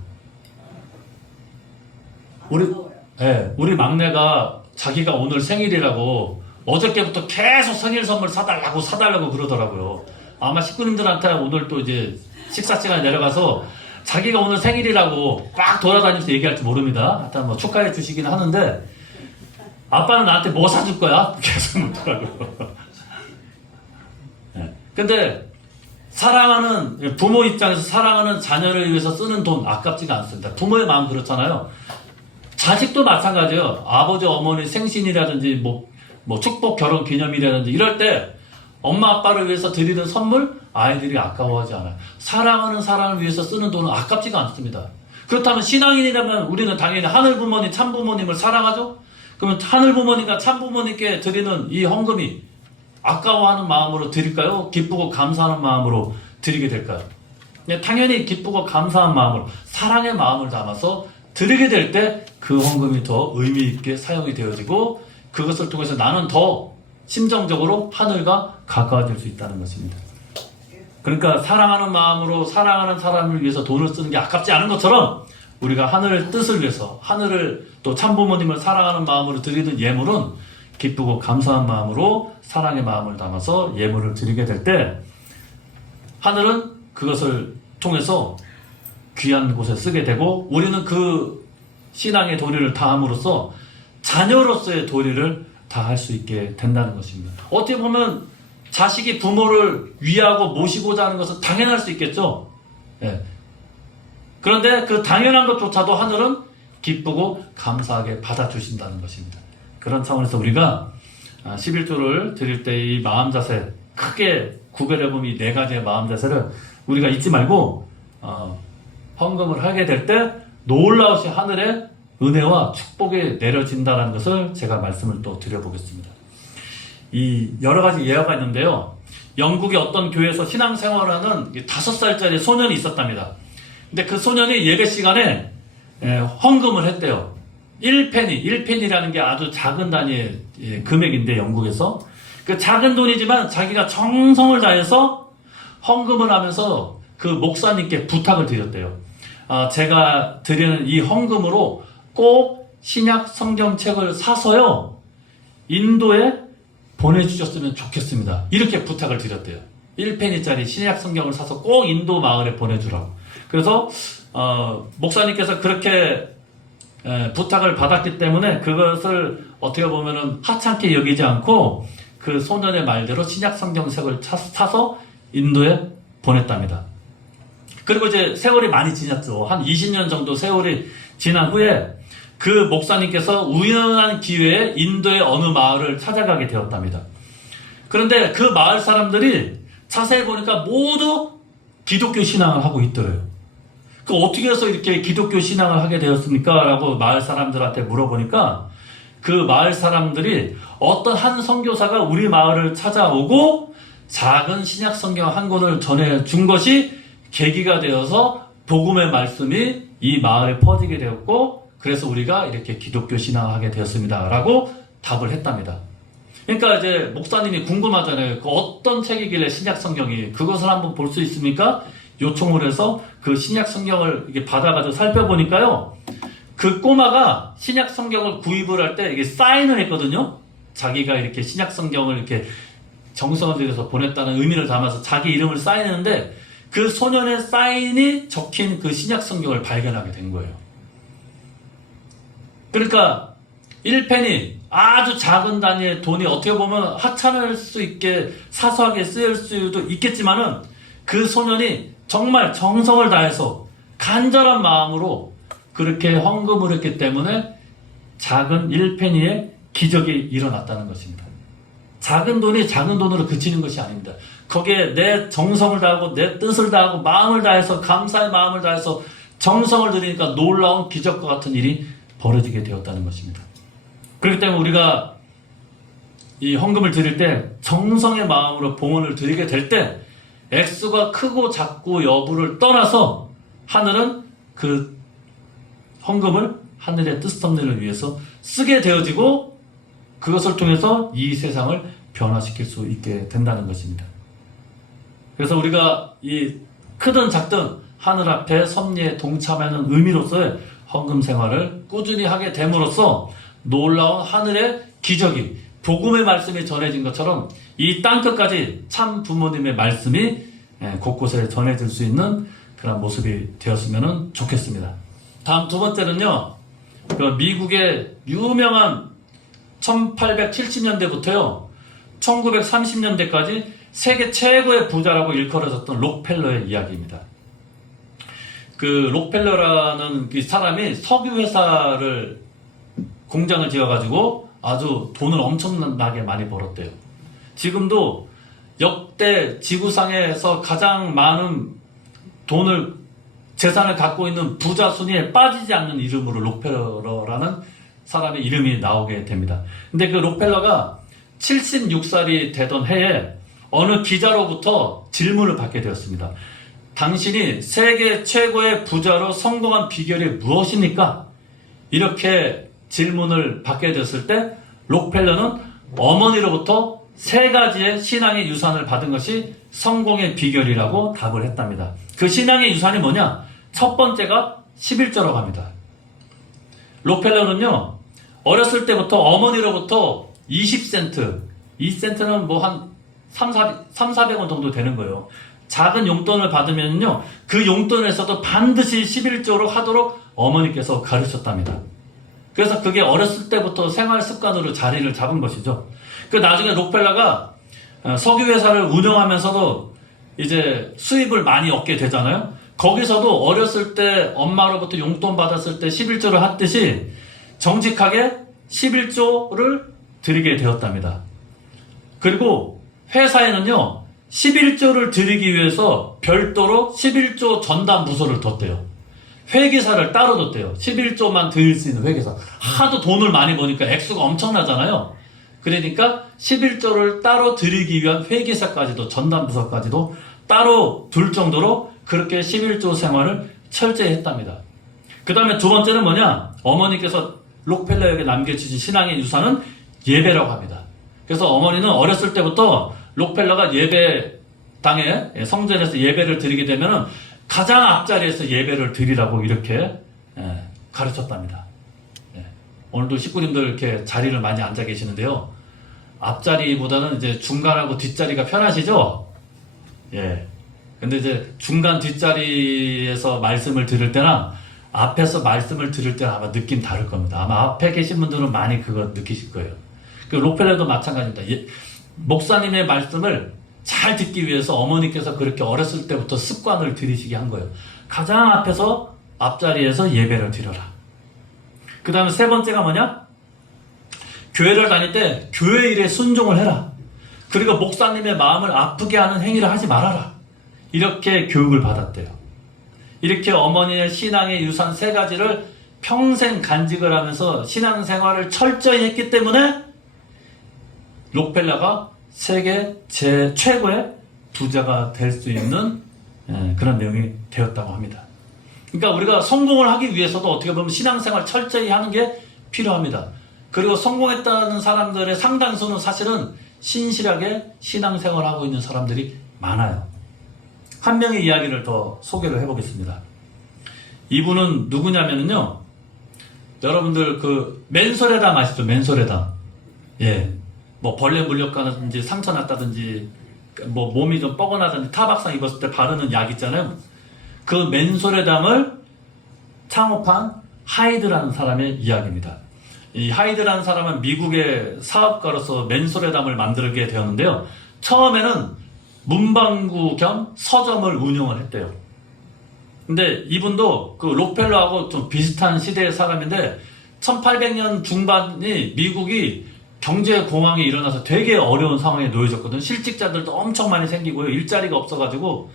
우리 막내가 자기가 오늘 생일이라고 어저께부터 계속 생일 선물 사달라고 그러더라고요. 아마 식구님들한테 오늘 또 이제 식사 시간에 내려가서 자기가 오늘 생일이라고 막 돌아다니면서 얘기할지 모릅니다. 일단 뭐 축하해 주시긴 하는데 아빠는 나한테 뭐 사줄 거야? 계속 묻더라고요. 근데 사랑하는 부모 입장에서 사랑하는 자녀를 위해서 쓰는 돈 아깝지가 않습니다. 부모의 마음 그렇잖아요. 자식도 마찬가지예요. 아버지 어머니 생신이라든지 뭐 축복 결혼 기념일이라든지 이럴 때 엄마 아빠를 위해서 드리는 선물 아이들이 아까워하지 않아요. 사랑하는 사람을 위해서 쓰는 돈은 아깝지가 않습니다. 그렇다면 신앙인이라면 우리는 당연히 하늘 부모님 참부모님을 사랑하죠. 그러면 하늘 부모님과 참부모님께 드리는 이 헌금이 아까워하는 마음으로 드릴까요? 기쁘고 감사하는 마음으로 드리게 될까요? 당연히 기쁘고 감사한 마음으로 사랑의 마음을 담아서 드리게 될 때 그 헌금이 더 의미 있게 사용이 되어지고 그것을 통해서 나는 더 심정적으로 하늘과 가까워질 수 있다는 것입니다. 그러니까 사랑하는 마음으로 사랑하는 사람을 위해서 돈을 쓰는 게 아깝지 않은 것처럼 우리가 하늘의 뜻을 위해서 하늘을 또 참부모님을 사랑하는 마음으로 드리는 예물은 기쁘고 감사한 마음으로 사랑의 마음을 담아서 예물을 드리게 될 때 하늘은 그것을 통해서 귀한 곳에 쓰게 되고 우리는 그 신앙의 도리를 다함으로써 자녀로서의 도리를 다할 수 있게 된다는 것입니다. 어떻게 보면 자식이 부모를 위하고 모시고자 하는 것은 당연할 수 있겠죠. 그런데 그 당연한 것조차도 하늘은 기쁘고 감사하게 받아주신다는 것입니다. 그런 차원에서 우리가 11조를 드릴 때 이 마음 자세 크게 구별해보면 이 네 가지의 마음 자세를 우리가 잊지 말고 헌금을 하게 될 때 놀라우시 하늘의 은혜와 축복이 내려진다는 것을 제가 말씀을 또 드려보겠습니다. 이 여러 가지 예화가 있는데요. 영국의 어떤 교회에서 신앙생활을 하는 5살짜리 소년이 있었답니다. 근데 그 소년이 예배 시간에 헌금을 했대요. 1페니라는 게 아주 작은 단위의 금액인데 영국에서 그 작은 돈이지만 자기가 정성을 다해서 헌금을 하면서 그 목사님께 부탁을 드렸대요. 제가 드리는 이 헌금으로 꼭 신약 성경책을 사서요 인도에 보내주셨으면 좋겠습니다. 이렇게 부탁을 드렸대요. 1페니짜리 신약 성경을 사서 꼭 인도 마을에 보내주라고. 그래서 목사님께서 그렇게 부탁을 받았기 때문에 그것을 어떻게 보면은 하찮게 여기지 않고 그 소년의 말대로 신약 성경책을 사서 인도에 보냈답니다. 그리고 이제 세월이 많이 지났죠. 한 20년 정도 세월이 지난 후에 그 목사님께서 우연한 기회에 인도의 어느 마을을 찾아가게 되었답니다. 그런데 그 마을 사람들이 자세히 보니까 모두 기독교 신앙을 하고 있더래요. 그 어떻게 해서 이렇게 기독교 신앙을 하게 되었습니까? 라고 마을 사람들한테 물어보니까 그 마을 사람들이 어떤 한 선교사가 우리 마을을 찾아오고 작은 신약 성경 한 권을 전해준 것이 계기가 되어서 복음의 말씀이 이 마을에 퍼지게 되었고 그래서 우리가 이렇게 기독교 신앙을 하게 되었습니다. 라고 답을 했답니다. 그러니까 이제 목사님이 궁금하잖아요. 그 어떤 책이길래 신약 성경이 그것을 한번 볼 수 있습니까? 요청을 해서 그 신약 성경을 이게 받아가지고 살펴보니까요. 그 꼬마가 신약 성경을 구입을 할 때 이게 사인을 했거든요. 자기가 이렇게 신약 성경을 이렇게 정성을 들여서 보냈다는 의미를 담아서 자기 이름을 사인했는데 그 소년의 사인이 적힌 그 신약 성경을 발견하게 된 거예요. 그러니까 1페니 아주 작은 단위의 돈이 어떻게 보면 하찮을 수 있게 사소하게 쓰일 수도 있겠지만은 그 소년이 정말 정성을 다해서 간절한 마음으로 그렇게 헌금을 했기 때문에 작은 1페니의 기적이 일어났다는 것입니다. 작은 돈이 작은 돈으로 그치는 것이 아닙니다. 거기에 내 정성을 다하고 내 뜻을 다하고 마음을 다해서 감사의 마음을 다해서 정성을 들이니까 놀라운 기적과 같은 일이 벌어지게 되었다는 것입니다. 그렇기 때문에 우리가 이 헌금을 드릴 때 정성의 마음으로 봉헌을 드리게 될 때 액수가 크고 작고 여부를 떠나서 하늘은 그 헌금을 하늘의 뜻섭리를 위해서 쓰게 되어지고 그것을 통해서 이 세상을 변화시킬 수 있게 된다는 것입니다. 그래서 우리가 이 크든 작든 하늘 앞에 섭리에 동참하는 의미로서의 헌금 생활을 꾸준히 하게 됨으로써 놀라운 하늘의 기적이 복음의 말씀이 전해진 것처럼 이 땅끝까지 참 부모님의 말씀이 곳곳에 전해질 수 있는 그런 모습이 되었으면 좋겠습니다. 다음 두 번째는요. 그 미국의 유명한 1870년대부터요. 1930년대까지 세계 최고의 부자라고 일컬어졌던 록펠러의 이야기입니다. 그 록펠러라는 그 사람이 석유회사를 공장을 지어가지고 아주 돈을 엄청나게 많이 벌었대요. 지금도 역대 지구상에서 가장 많은 재산을 갖고 있는 부자 순위에 빠지지 않는 이름으로 록펠러라는 사람의 이름이 나오게 됩니다. 근데 그 록펠러가 76살이 되던 해에 어느 기자로부터 질문을 받게 되었습니다. 당신이 세계 최고의 부자로 성공한 비결이 무엇입니까? 이렇게 질문을 받게 됐을 때 록펠러는 어머니로부터 3가지의 신앙의 유산을 받은 것이 성공의 비결이라고 답을 했답니다. 그 신앙의 유산이 뭐냐? 첫 번째가 11조라고 합니다. 록펠러는요, 어렸을 때부터 어머니로부터 20센트, 2센트는 뭐 한 3,400원 정도 되는 거예요. 작은 용돈을 받으면요, 그 용돈에서도 반드시 11조로 하도록 어머니께서 가르쳤답니다. 그래서 그게 어렸을 때부터 생활 습관으로 자리를 잡은 것이죠. 그 나중에 록펠러가 석유회사를 운영하면서도 이제 수입을 많이 얻게 되잖아요. 거기서도 어렸을 때 엄마로부터 용돈 받았을 때 11조를 했듯이 정직하게 11조를 드리게 되었답니다. 그리고 회사에는요, 11조를 드리기 위해서 별도로 11조 전담 부서를 뒀대요. 회계사를 따로 뒀대요. 11조만 드릴 수 있는 회계사. 하도 돈을 많이 버니까 액수가 엄청나잖아요. 그러니까 11조를 따로 드리기 위한 회계사까지도, 전담 부서까지도 따로 둘 정도로 그렇게 11조 생활을 철저히 했답니다. 그 다음에 두 번째는 뭐냐? 어머니께서 록펠러에게 남겨주신 신앙의 유산은 예배라고 합니다. 그래서 어머니는 어렸을 때부터 록펠러가 예배당에 성전에서 예배를 드리게 되면 가장 앞자리에서 예배를 드리라고 이렇게 가르쳤답니다. 오늘도 식구님들 이렇게 자리를 많이 앉아 계시는데요. 앞자리보다는 이제 중간하고 뒷자리가 편하시죠? 예. 근데 이제 중간 뒷자리에서 말씀을 들을 때나 앞에서 말씀을 들을 때는 아마 느낌 다를 겁니다. 아마 앞에 계신 분들은 많이 그거 느끼실 거예요. 그 록펠러도 마찬가지입니다. 목사님의 말씀을 잘 듣기 위해서 어머니께서 그렇게 어렸을 때부터 습관을 들이시게 한 거예요. 가장 앞에서 앞자리에서 예배를 드려라. 그 다음에 세 번째가 뭐냐? 교회를 다닐 때 교회 일에 순종을 해라. 그리고 목사님의 마음을 아프게 하는 행위를 하지 말아라. 이렇게 교육을 받았대요. 이렇게 어머니의 신앙의 유산 3가지를 평생 간직을 하면서 신앙생활을 철저히 했기 때문에 록펠러가 세계 최고의 부자가 될 수 있는 그런 내용이 되었다고 합니다. 그러니까 우리가 성공을 하기 위해서도 어떻게 보면 신앙생활 철저히 하는 게 필요합니다. 그리고 성공했다는 사람들의 상당수는 사실은 신실하게 신앙생활을 하고 있는 사람들이 많아요. 한 명의 이야기를 더 소개를 해보겠습니다. 이분은 누구냐면요, 여러분들 그 맨소레담 아시죠? 맨소레담. 예. 뭐 벌레 물렸다든지 상처 났다든지 뭐 몸이 좀 뻐근하다든지 타박상 입었을 때 바르는 약 있잖아요. 그 맨소레담을 창업한 하이드라는 사람의 이야기입니다. 이 하이드라는 사람은 미국의 사업가로서 맨소레담을 만들게 되었는데요. 처음에는 문방구 겸 서점을 운영을 했대요. 근데 이분도 그 록펠러하고 좀 비슷한 시대의 사람인데 1800년 중반이 미국이 경제공황이 일어나서 되게 어려운 상황에 놓여졌거든요. 실직자들도 엄청 많이 생기고요. 일자리가 없어가지고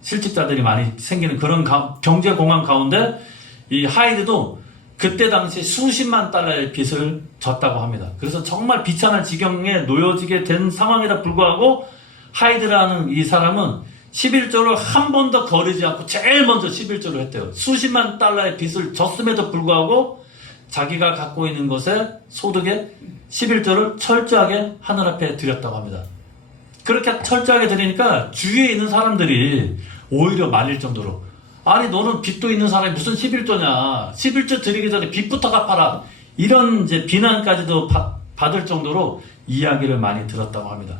실직자들이 많이 생기는 그런 경제공황 가운데 이 하이드도 그때 당시 수십만 달러의 빚을 졌다고 합니다. 그래서 정말 비참한 지경에 놓여지게 된 상황에다 불구하고 하이드라는 이 사람은 11조를 한 번도 거르지 않고 제일 먼저 11조를 했대요. 수십만 달러의 빚을 졌음에도 불구하고 자기가 갖고 있는 것에 소득의 11조를 철저하게 하늘 앞에 드렸다고 합니다. 그렇게 철저하게 드리니까 주위에 있는 사람들이 오히려 말릴 정도로, 아니 너는 빚도 있는 사람이 무슨 11조냐, 11조 드리기 전에 빚부터 갚아라, 이런 이제 비난까지도 받을 정도로 이야기를 많이 들었다고 합니다.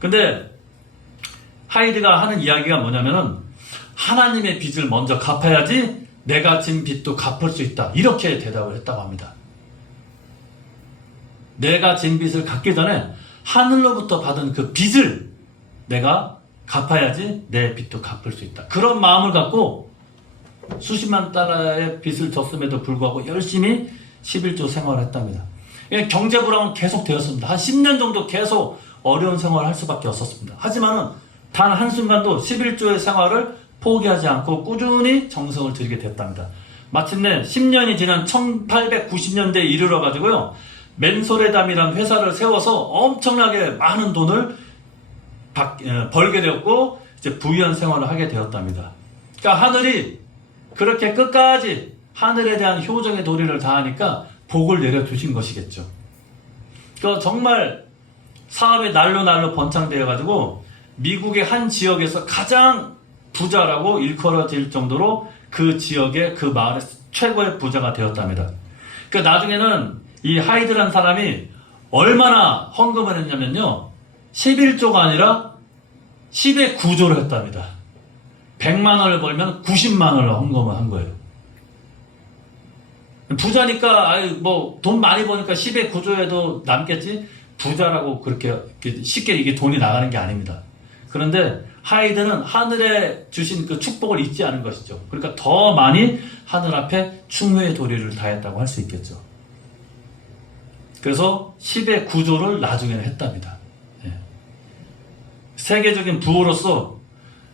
근데 하이드가 하는 이야기가 뭐냐면은 하나님의 빚을 먼저 갚아야지 내가 진 빚도 갚을 수 있다, 이렇게 대답을 했다고 합니다. 내가 진 빚을 갚기 전에 하늘로부터 받은 그 빚을 내가 갚아야지 내 빚도 갚을 수 있다, 그런 마음을 갖고 수십만 달러의 빚을 졌음에도 불구하고 열심히 11조 생활을 했답니다. 경제 불황은 계속 되었습니다. 한 10년 정도 계속 어려운 생활을 할 수밖에 없었습니다. 하지만은 단 한순간도 11조의 생활을 포기하지 않고 꾸준히 정성을 들이게 됐답니다. 마침내 10년이 지난 1890년대에 이르러 가지고요, 맨소레담이라는 회사를 세워서 엄청나게 많은 돈을 벌게 되었고 이제 부유한 생활을 하게 되었답니다. 그러니까 하늘이 그렇게 끝까지 하늘에 대한 효정의 도리를 다하니까 복을 내려주신 것이겠죠. 그러니까 정말 사업이 날로 번창되어 가지고 미국의 한 지역에서 가장 부자라고 일컬어질 정도로 그 지역의 그 마을의 최고의 부자가 되었답니다. 그러니까 나중에는 이 하이드라는 사람이 얼마나 헌금을 했냐면요, 11조가 아니라 10의 9조를 했답니다. 100만 원을 벌면 90만 원을 헌금을 한 거예요. 부자니까 뭐 돈 많이 버니까 10의 9조에도 남겠지, 부자라고 그렇게 쉽게 이게 돈이 나가는 게 아닙니다. 그런데 하이드는 하늘에 주신 그 축복을 잊지 않은 것이죠. 그러니까 더 많이 하늘 앞에 충효의 도리를 다했다고 할 수 있겠죠. 그래서 10의 9조를 나중에는 했답니다. 세계적인 부호로서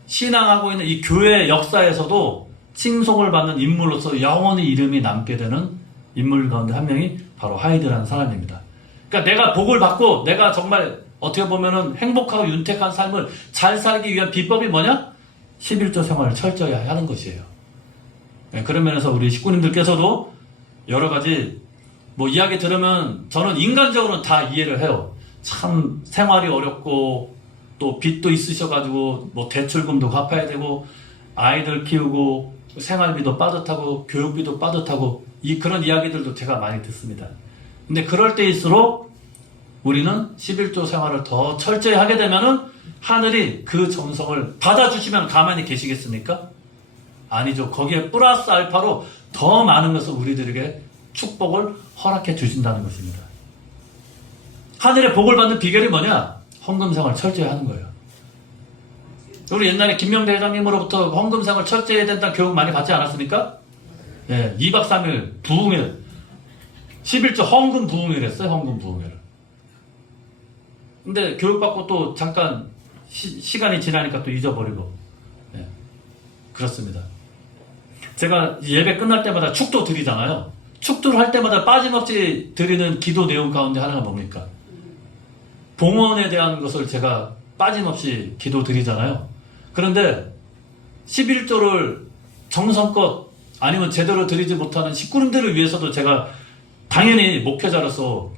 신앙하고 있는 이 교회 역사에서도 칭송을 받는 인물로서 영원히 이름이 남게 되는 인물 가운데 한 명이 바로 하이드라는 사람입니다. 그러니까 내가 복을 받고 내가 정말 어떻게 보면은 행복하고 윤택한 삶을 잘 살기 위한 비법이 뭐냐? 11조 생활을 철저히 하는 것이에요. 그런 면에서 우리 식구님들께서도 여러 가지 뭐 이야기 들으면 저는 인간적으로는 다 이해를 해요. 참 생활이 어렵고 또 빚도 있으셔가지고 뭐 대출금도 갚아야 되고 아이들 키우고 생활비도 빠듯하고 교육비도 빠듯하고 그런 이야기들도 제가 많이 듣습니다. 근데 그럴 때일수록 우리는 11조 생활을 더 철저히 하게 되면은 하늘이 그 정성을 받아주시면 가만히 계시겠습니까? 아니죠. 거기에 플러스 알파로 더 많은 것을 우리들에게 축복을 허락해 주신다는 것입니다. 하늘의 복을 받는 비결이 뭐냐? 헌금 생활 철저히 하는 거예요. 우리 옛날에 김명대 회장님으로부터 헌금 생활 철저히 해야 된다는 교육 많이 받지 않았습니까? 예, 2박 3일 부흥회 11조 헌금 부흥회를 했어요. 헌금 부흥회를. 근데 교육받고 또 잠깐 시간이 지나니까 또 잊어버리고. 예, 그렇습니다. 제가 예배 끝날 때마다 축도 드리잖아요. 축도를 할 때마다 빠짐없이 드리는 기도 내용 가운데 하나가 뭡니까? 봉헌에 대한 것을 제가 빠짐없이 기도 드리잖아요. 그런데 11조를 정성껏 아니면 제대로 드리지 못하는 식구님들을 위해서도 제가 당연히 목회자로서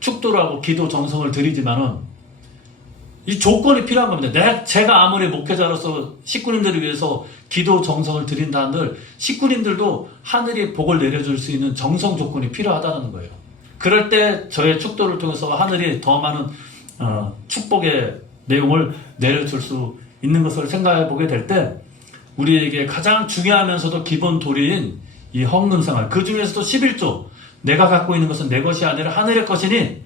축도를 하고 기도 정성을 드리지만은 이 조건이 필요한 겁니다. 제가 아무리 목회자로서 식구님들을 위해서 기도 정성을 드린다 한들 식구님들도 하늘이 복을 내려줄 수 있는 정성 조건이 필요하다는 거예요. 그럴 때 저의 축도를 통해서 하늘이 더 많은 축복의 내용을 내려줄 수 있는 것을 생각해 보게 될 때 우리에게 가장 중요하면서도 기본 도리인 이 헌금 생활, 그 중에서도 11조, 내가 갖고 있는 것은 내 것이 아니라 하늘의 것이니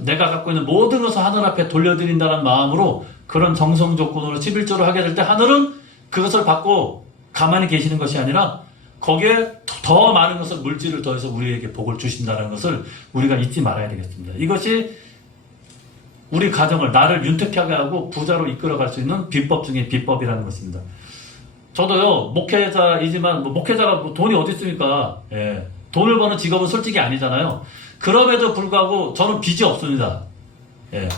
내가 갖고 있는 모든 것을 하늘 앞에 돌려드린다는 마음으로 그런 정성 조건으로 11조를 하게 될 때 하늘은 그것을 받고 가만히 계시는 것이 아니라 거기에 더 많은 것을 물질을 더해서 우리에게 복을 주신다는 것을 우리가 잊지 말아야 되겠습니다. 이것이 우리 가정을 나를 윤택하게 하고 부자로 이끌어갈 수 있는 비법 중에 비법이라는 것입니다. 저도요 목회자이지만 목회자가 돈이 어디 있습니까? 예. 돈을 버는 직업은 솔직히 아니잖아요. 그럼에도 불구하고 저는 빚이 없습니다. 예.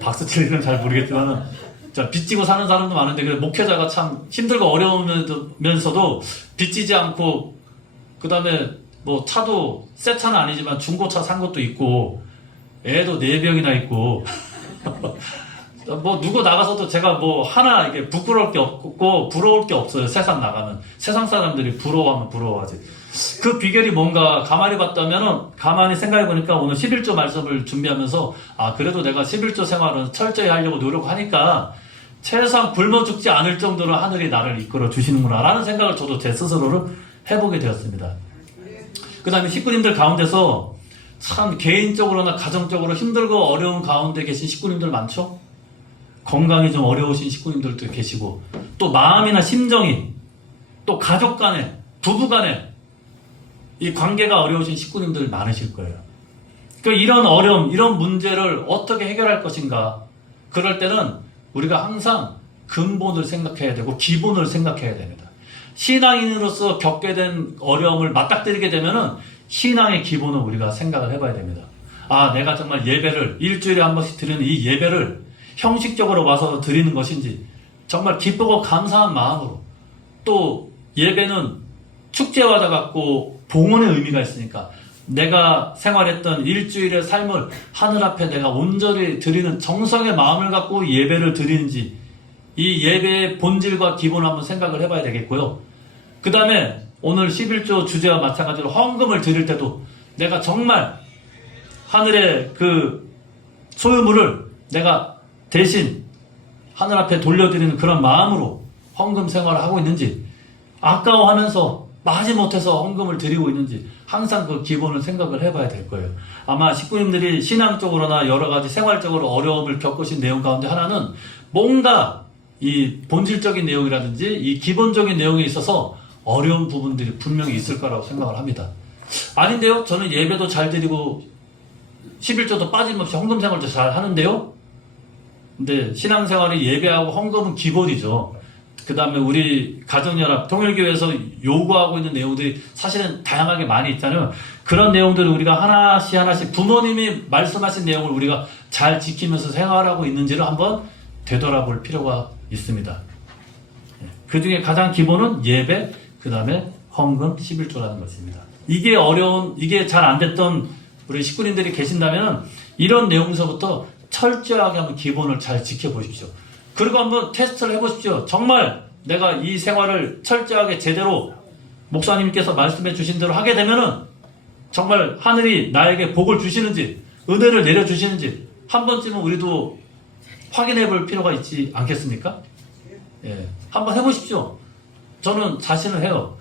박수 칠 일은 잘 모르겠지만은 빚지고 사는 사람도 많은데 목회자가 참 힘들고 어려우면서도 빚지지 않고 그 다음에 뭐 차도 새 차는 아니지만 중고차 산 것도 있고 애도 4명이나 있고 뭐 누구 나가서도 제가 뭐 하나 이게 부끄러울 게 없고 부러울 게 없어요. 세상 나가면 세상 사람들이 부러워하면 부러워하지. 그 비결이 뭔가 가만히 봤다면은 가만히 생각해 보니까 오늘 11조 말씀을 준비하면서 그래도 내가 11조 생활은 철저히 하려고 노력하니까 최소한 굶어 죽지 않을 정도로 하늘이 나를 이끌어 주시는구나 라는 생각을 저도 제 스스로를 해보게 되었습니다. 그 다음에 식구님들 가운데서 참 개인적으로나 가정적으로 힘들고 어려운 가운데 계신 식구님들 많죠? 건강이 좀 어려우신 식구님들도 계시고 또 마음이나 심정이 또 가족 간에 부부 간에 이 관계가 어려우신 식구님들 많으실 거예요. 그러니까 이런 어려움, 이런 문제를 어떻게 해결할 것인가. 그럴 때는 우리가 항상 근본을 생각해야 되고 기본을 생각해야 됩니다. 신앙인으로서 겪게 된 어려움을 맞닥뜨리게 되면은 신앙의 기본을 우리가 생각을 해봐야 됩니다. 내가 정말 예배를 일주일에 한 번씩 드리는 이 예배를 형식적으로 와서 드리는 것인지 정말 기쁘고 감사한 마음으로 또 예배는 축제와도 같고 봉헌의 의미가 있으니까 내가 생활했던 일주일의 삶을 하늘 앞에 내가 온전히 드리는 정성의 마음을 갖고 예배를 드리는지 이 예배의 본질과 기본을 한번 생각을 해봐야 되겠고요. 그 다음에 오늘 11조 주제와 마찬가지로 헌금을 드릴 때도 내가 정말 하늘의 그 소유물을 내가 대신 하늘 앞에 돌려드리는 그런 마음으로 헌금 생활을 하고 있는지 아까워하면서 마지못해서 헌금을 드리고 있는지 항상 그 기본을 생각을 해봐야 될 거예요. 아마 식구님들이 신앙적으로나 여러가지 생활적으로 어려움을 겪으신 내용 가운데 하나는 뭔가 이 본질적인 내용이라든지 이 기본적인 내용에 있어서 어려운 부분들이 분명히 있을 거라고 생각을 합니다. 아닌데요? 저는 예배도 잘 드리고 11조도 빠짐없이 헌금 생활도 잘 하는데요? 근데 신앙생활이 예배하고 헌금은 기본이죠. 그 다음에 우리 가정연합 통일교회에서 요구하고 있는 내용들이 사실은 다양하게 많이 있잖아요. 그런 내용들을 우리가 하나씩 부모님이 말씀하신 내용을 우리가 잘 지키면서 생활하고 있는지를 한번 되돌아볼 필요가 있습니다. 그 중에 가장 기본은 예배, 그 다음에 헌금 11조라는 것입니다. 이게 잘 안 됐던 우리 식구님들이 계신다면 이런 내용서부터 철저하게 한번 기본을 잘 지켜보십시오. 그리고 한번 테스트를 해보십시오. 정말 내가 이 생활을 철저하게 제대로 목사님께서 말씀해 주신 대로 하게 되면은 정말 하늘이 나에게 복을 주시는지 은혜를 내려주시는지 한 번쯤은 우리도 확인해 볼 필요가 있지 않겠습니까? 예, 한번 해보십시오. 저는 자신을 해요.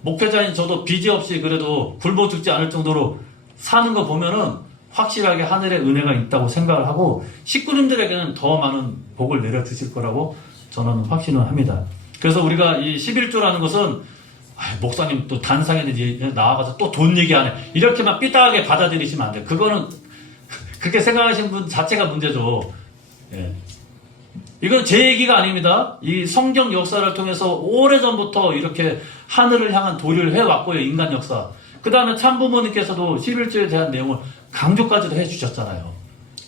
목회자인 저도 빚이 없이 그래도 굶어 죽지 않을 정도로 사는 거 보면은 확실하게 하늘의 은혜가 있다고 생각을 하고 식구님들에게는 더 많은 복을 내려주실 거라고 저는 확신을 합니다. 그래서 우리가 이 11조라는 것은 목사님 또 단상에 나와가서 또 돈 얘기하네 이렇게만 삐딱하게 받아들이시면 안 돼요. 그거는 그렇게 생각하시는 분 자체가 문제죠. 예. 이건 제 얘기가 아닙니다. 이 성경 역사를 통해서 오래전부터 이렇게 하늘을 향한 도리를 해왔고요. 인간 역사. 그 다음에 참부모님께서도 11조에 대한 내용을 강조까지도 해주셨잖아요.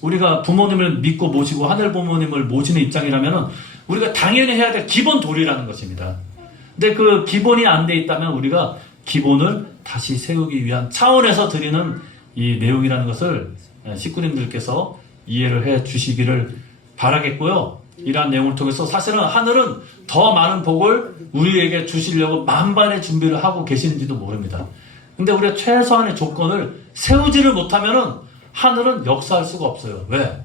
우리가 부모님을 믿고 모시고 하늘 부모님을 모시는 입장이라면 우리가 당연히 해야 될 기본 도리라는 것입니다. 근데 그 기본이 안 돼 있다면 우리가 기본을 다시 세우기 위한 차원에서 드리는 이 내용이라는 것을 식구님들께서 이해를 해 주시기를 바라겠고요. 이러한 내용을 통해서 사실은 하늘은 더 많은 복을 우리에게 주시려고 만반의 준비를 하고 계시는지도 모릅니다. 근데 우리가 최소한의 조건을 세우지를 못하면은 하늘은 역사할 수가 없어요. 왜?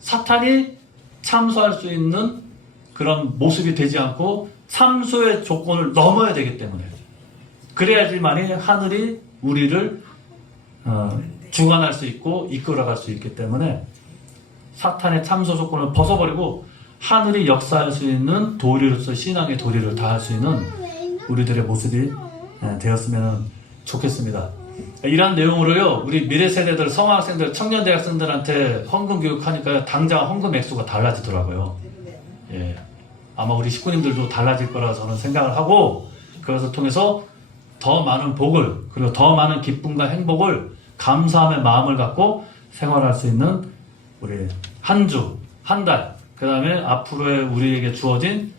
사탄이 참소할 수 있는 그런 모습이 되지 않고 참소의 조건을 넘어야 되기 때문에, 그래야지만이 하늘이 우리를 주관할 수 있고 이끌어갈 수 있기 때문에 사탄의 참소 조건을 벗어버리고 하늘이 역사할 수 있는 도리로서 신앙의 도리를 다할 수 있는 우리들의 모습이 되었으면 좋겠습니다. 이러한 내용으로요, 우리 미래 세대들, 성학생들, 청년 대학생들한테 헌금 교육하니까 당장 헌금 액수가 달라지더라고요. 예, 아마 우리 식구님들도 달라질 거라 저는 생각을 하고, 그것을 통해서 더 많은 복을, 그리고 더 많은 기쁨과 행복을 감사함의 마음을 갖고 생활할 수 있는 우리 한 주, 한 달, 그 다음에 앞으로의 우리에게 주어진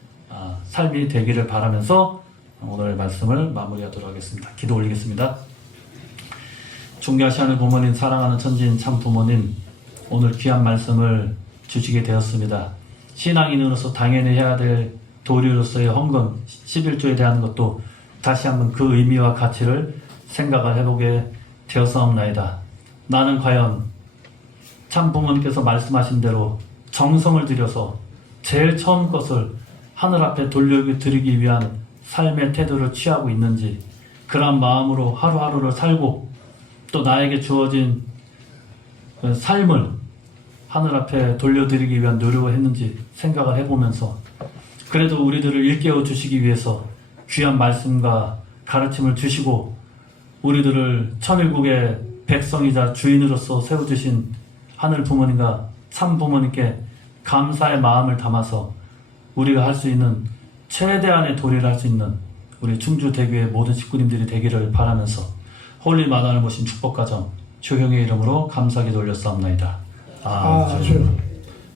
삶이 되기를 바라면서 오늘 말씀을 마무리하도록 하겠습니다. 기도 올리겠습니다. 존귀하신 하늘 부모님, 사랑하는 천지인 참 부모님, 오늘 귀한 말씀을 주시게 되었습니다. 신앙인으로서 당연히 해야 될 도리로서의 헌금 11조에 대한 것도 다시 한번 그 의미와 가치를 생각을 해보게 되었사옵나이다. 나는 과연 참 부모님께서 말씀하신 대로 정성을 들여서 제일 처음 것을 하늘 앞에 돌려드리기 위한 삶의 태도를 취하고 있는지, 그런 마음으로 하루하루를 살고 또 나에게 주어진 삶을 하늘 앞에 돌려드리기 위한 노력을 했는지 생각을 해보면서, 그래도 우리들을 일깨워 주시기 위해서 귀한 말씀과 가르침을 주시고 우리들을 천일국의 백성이자 주인으로서 세워주신 하늘 부모님과 참 부모님께 감사의 마음을 담아서 우리가 할 수 있는 최대한의 도리를 할 수 있는 우리 충주대교의 모든 식구님들이 되기를 바라면서 홀리 마다를 모신 축복가정 주형의 이름으로 감사하게 돌렸사옵나이다. 아멘.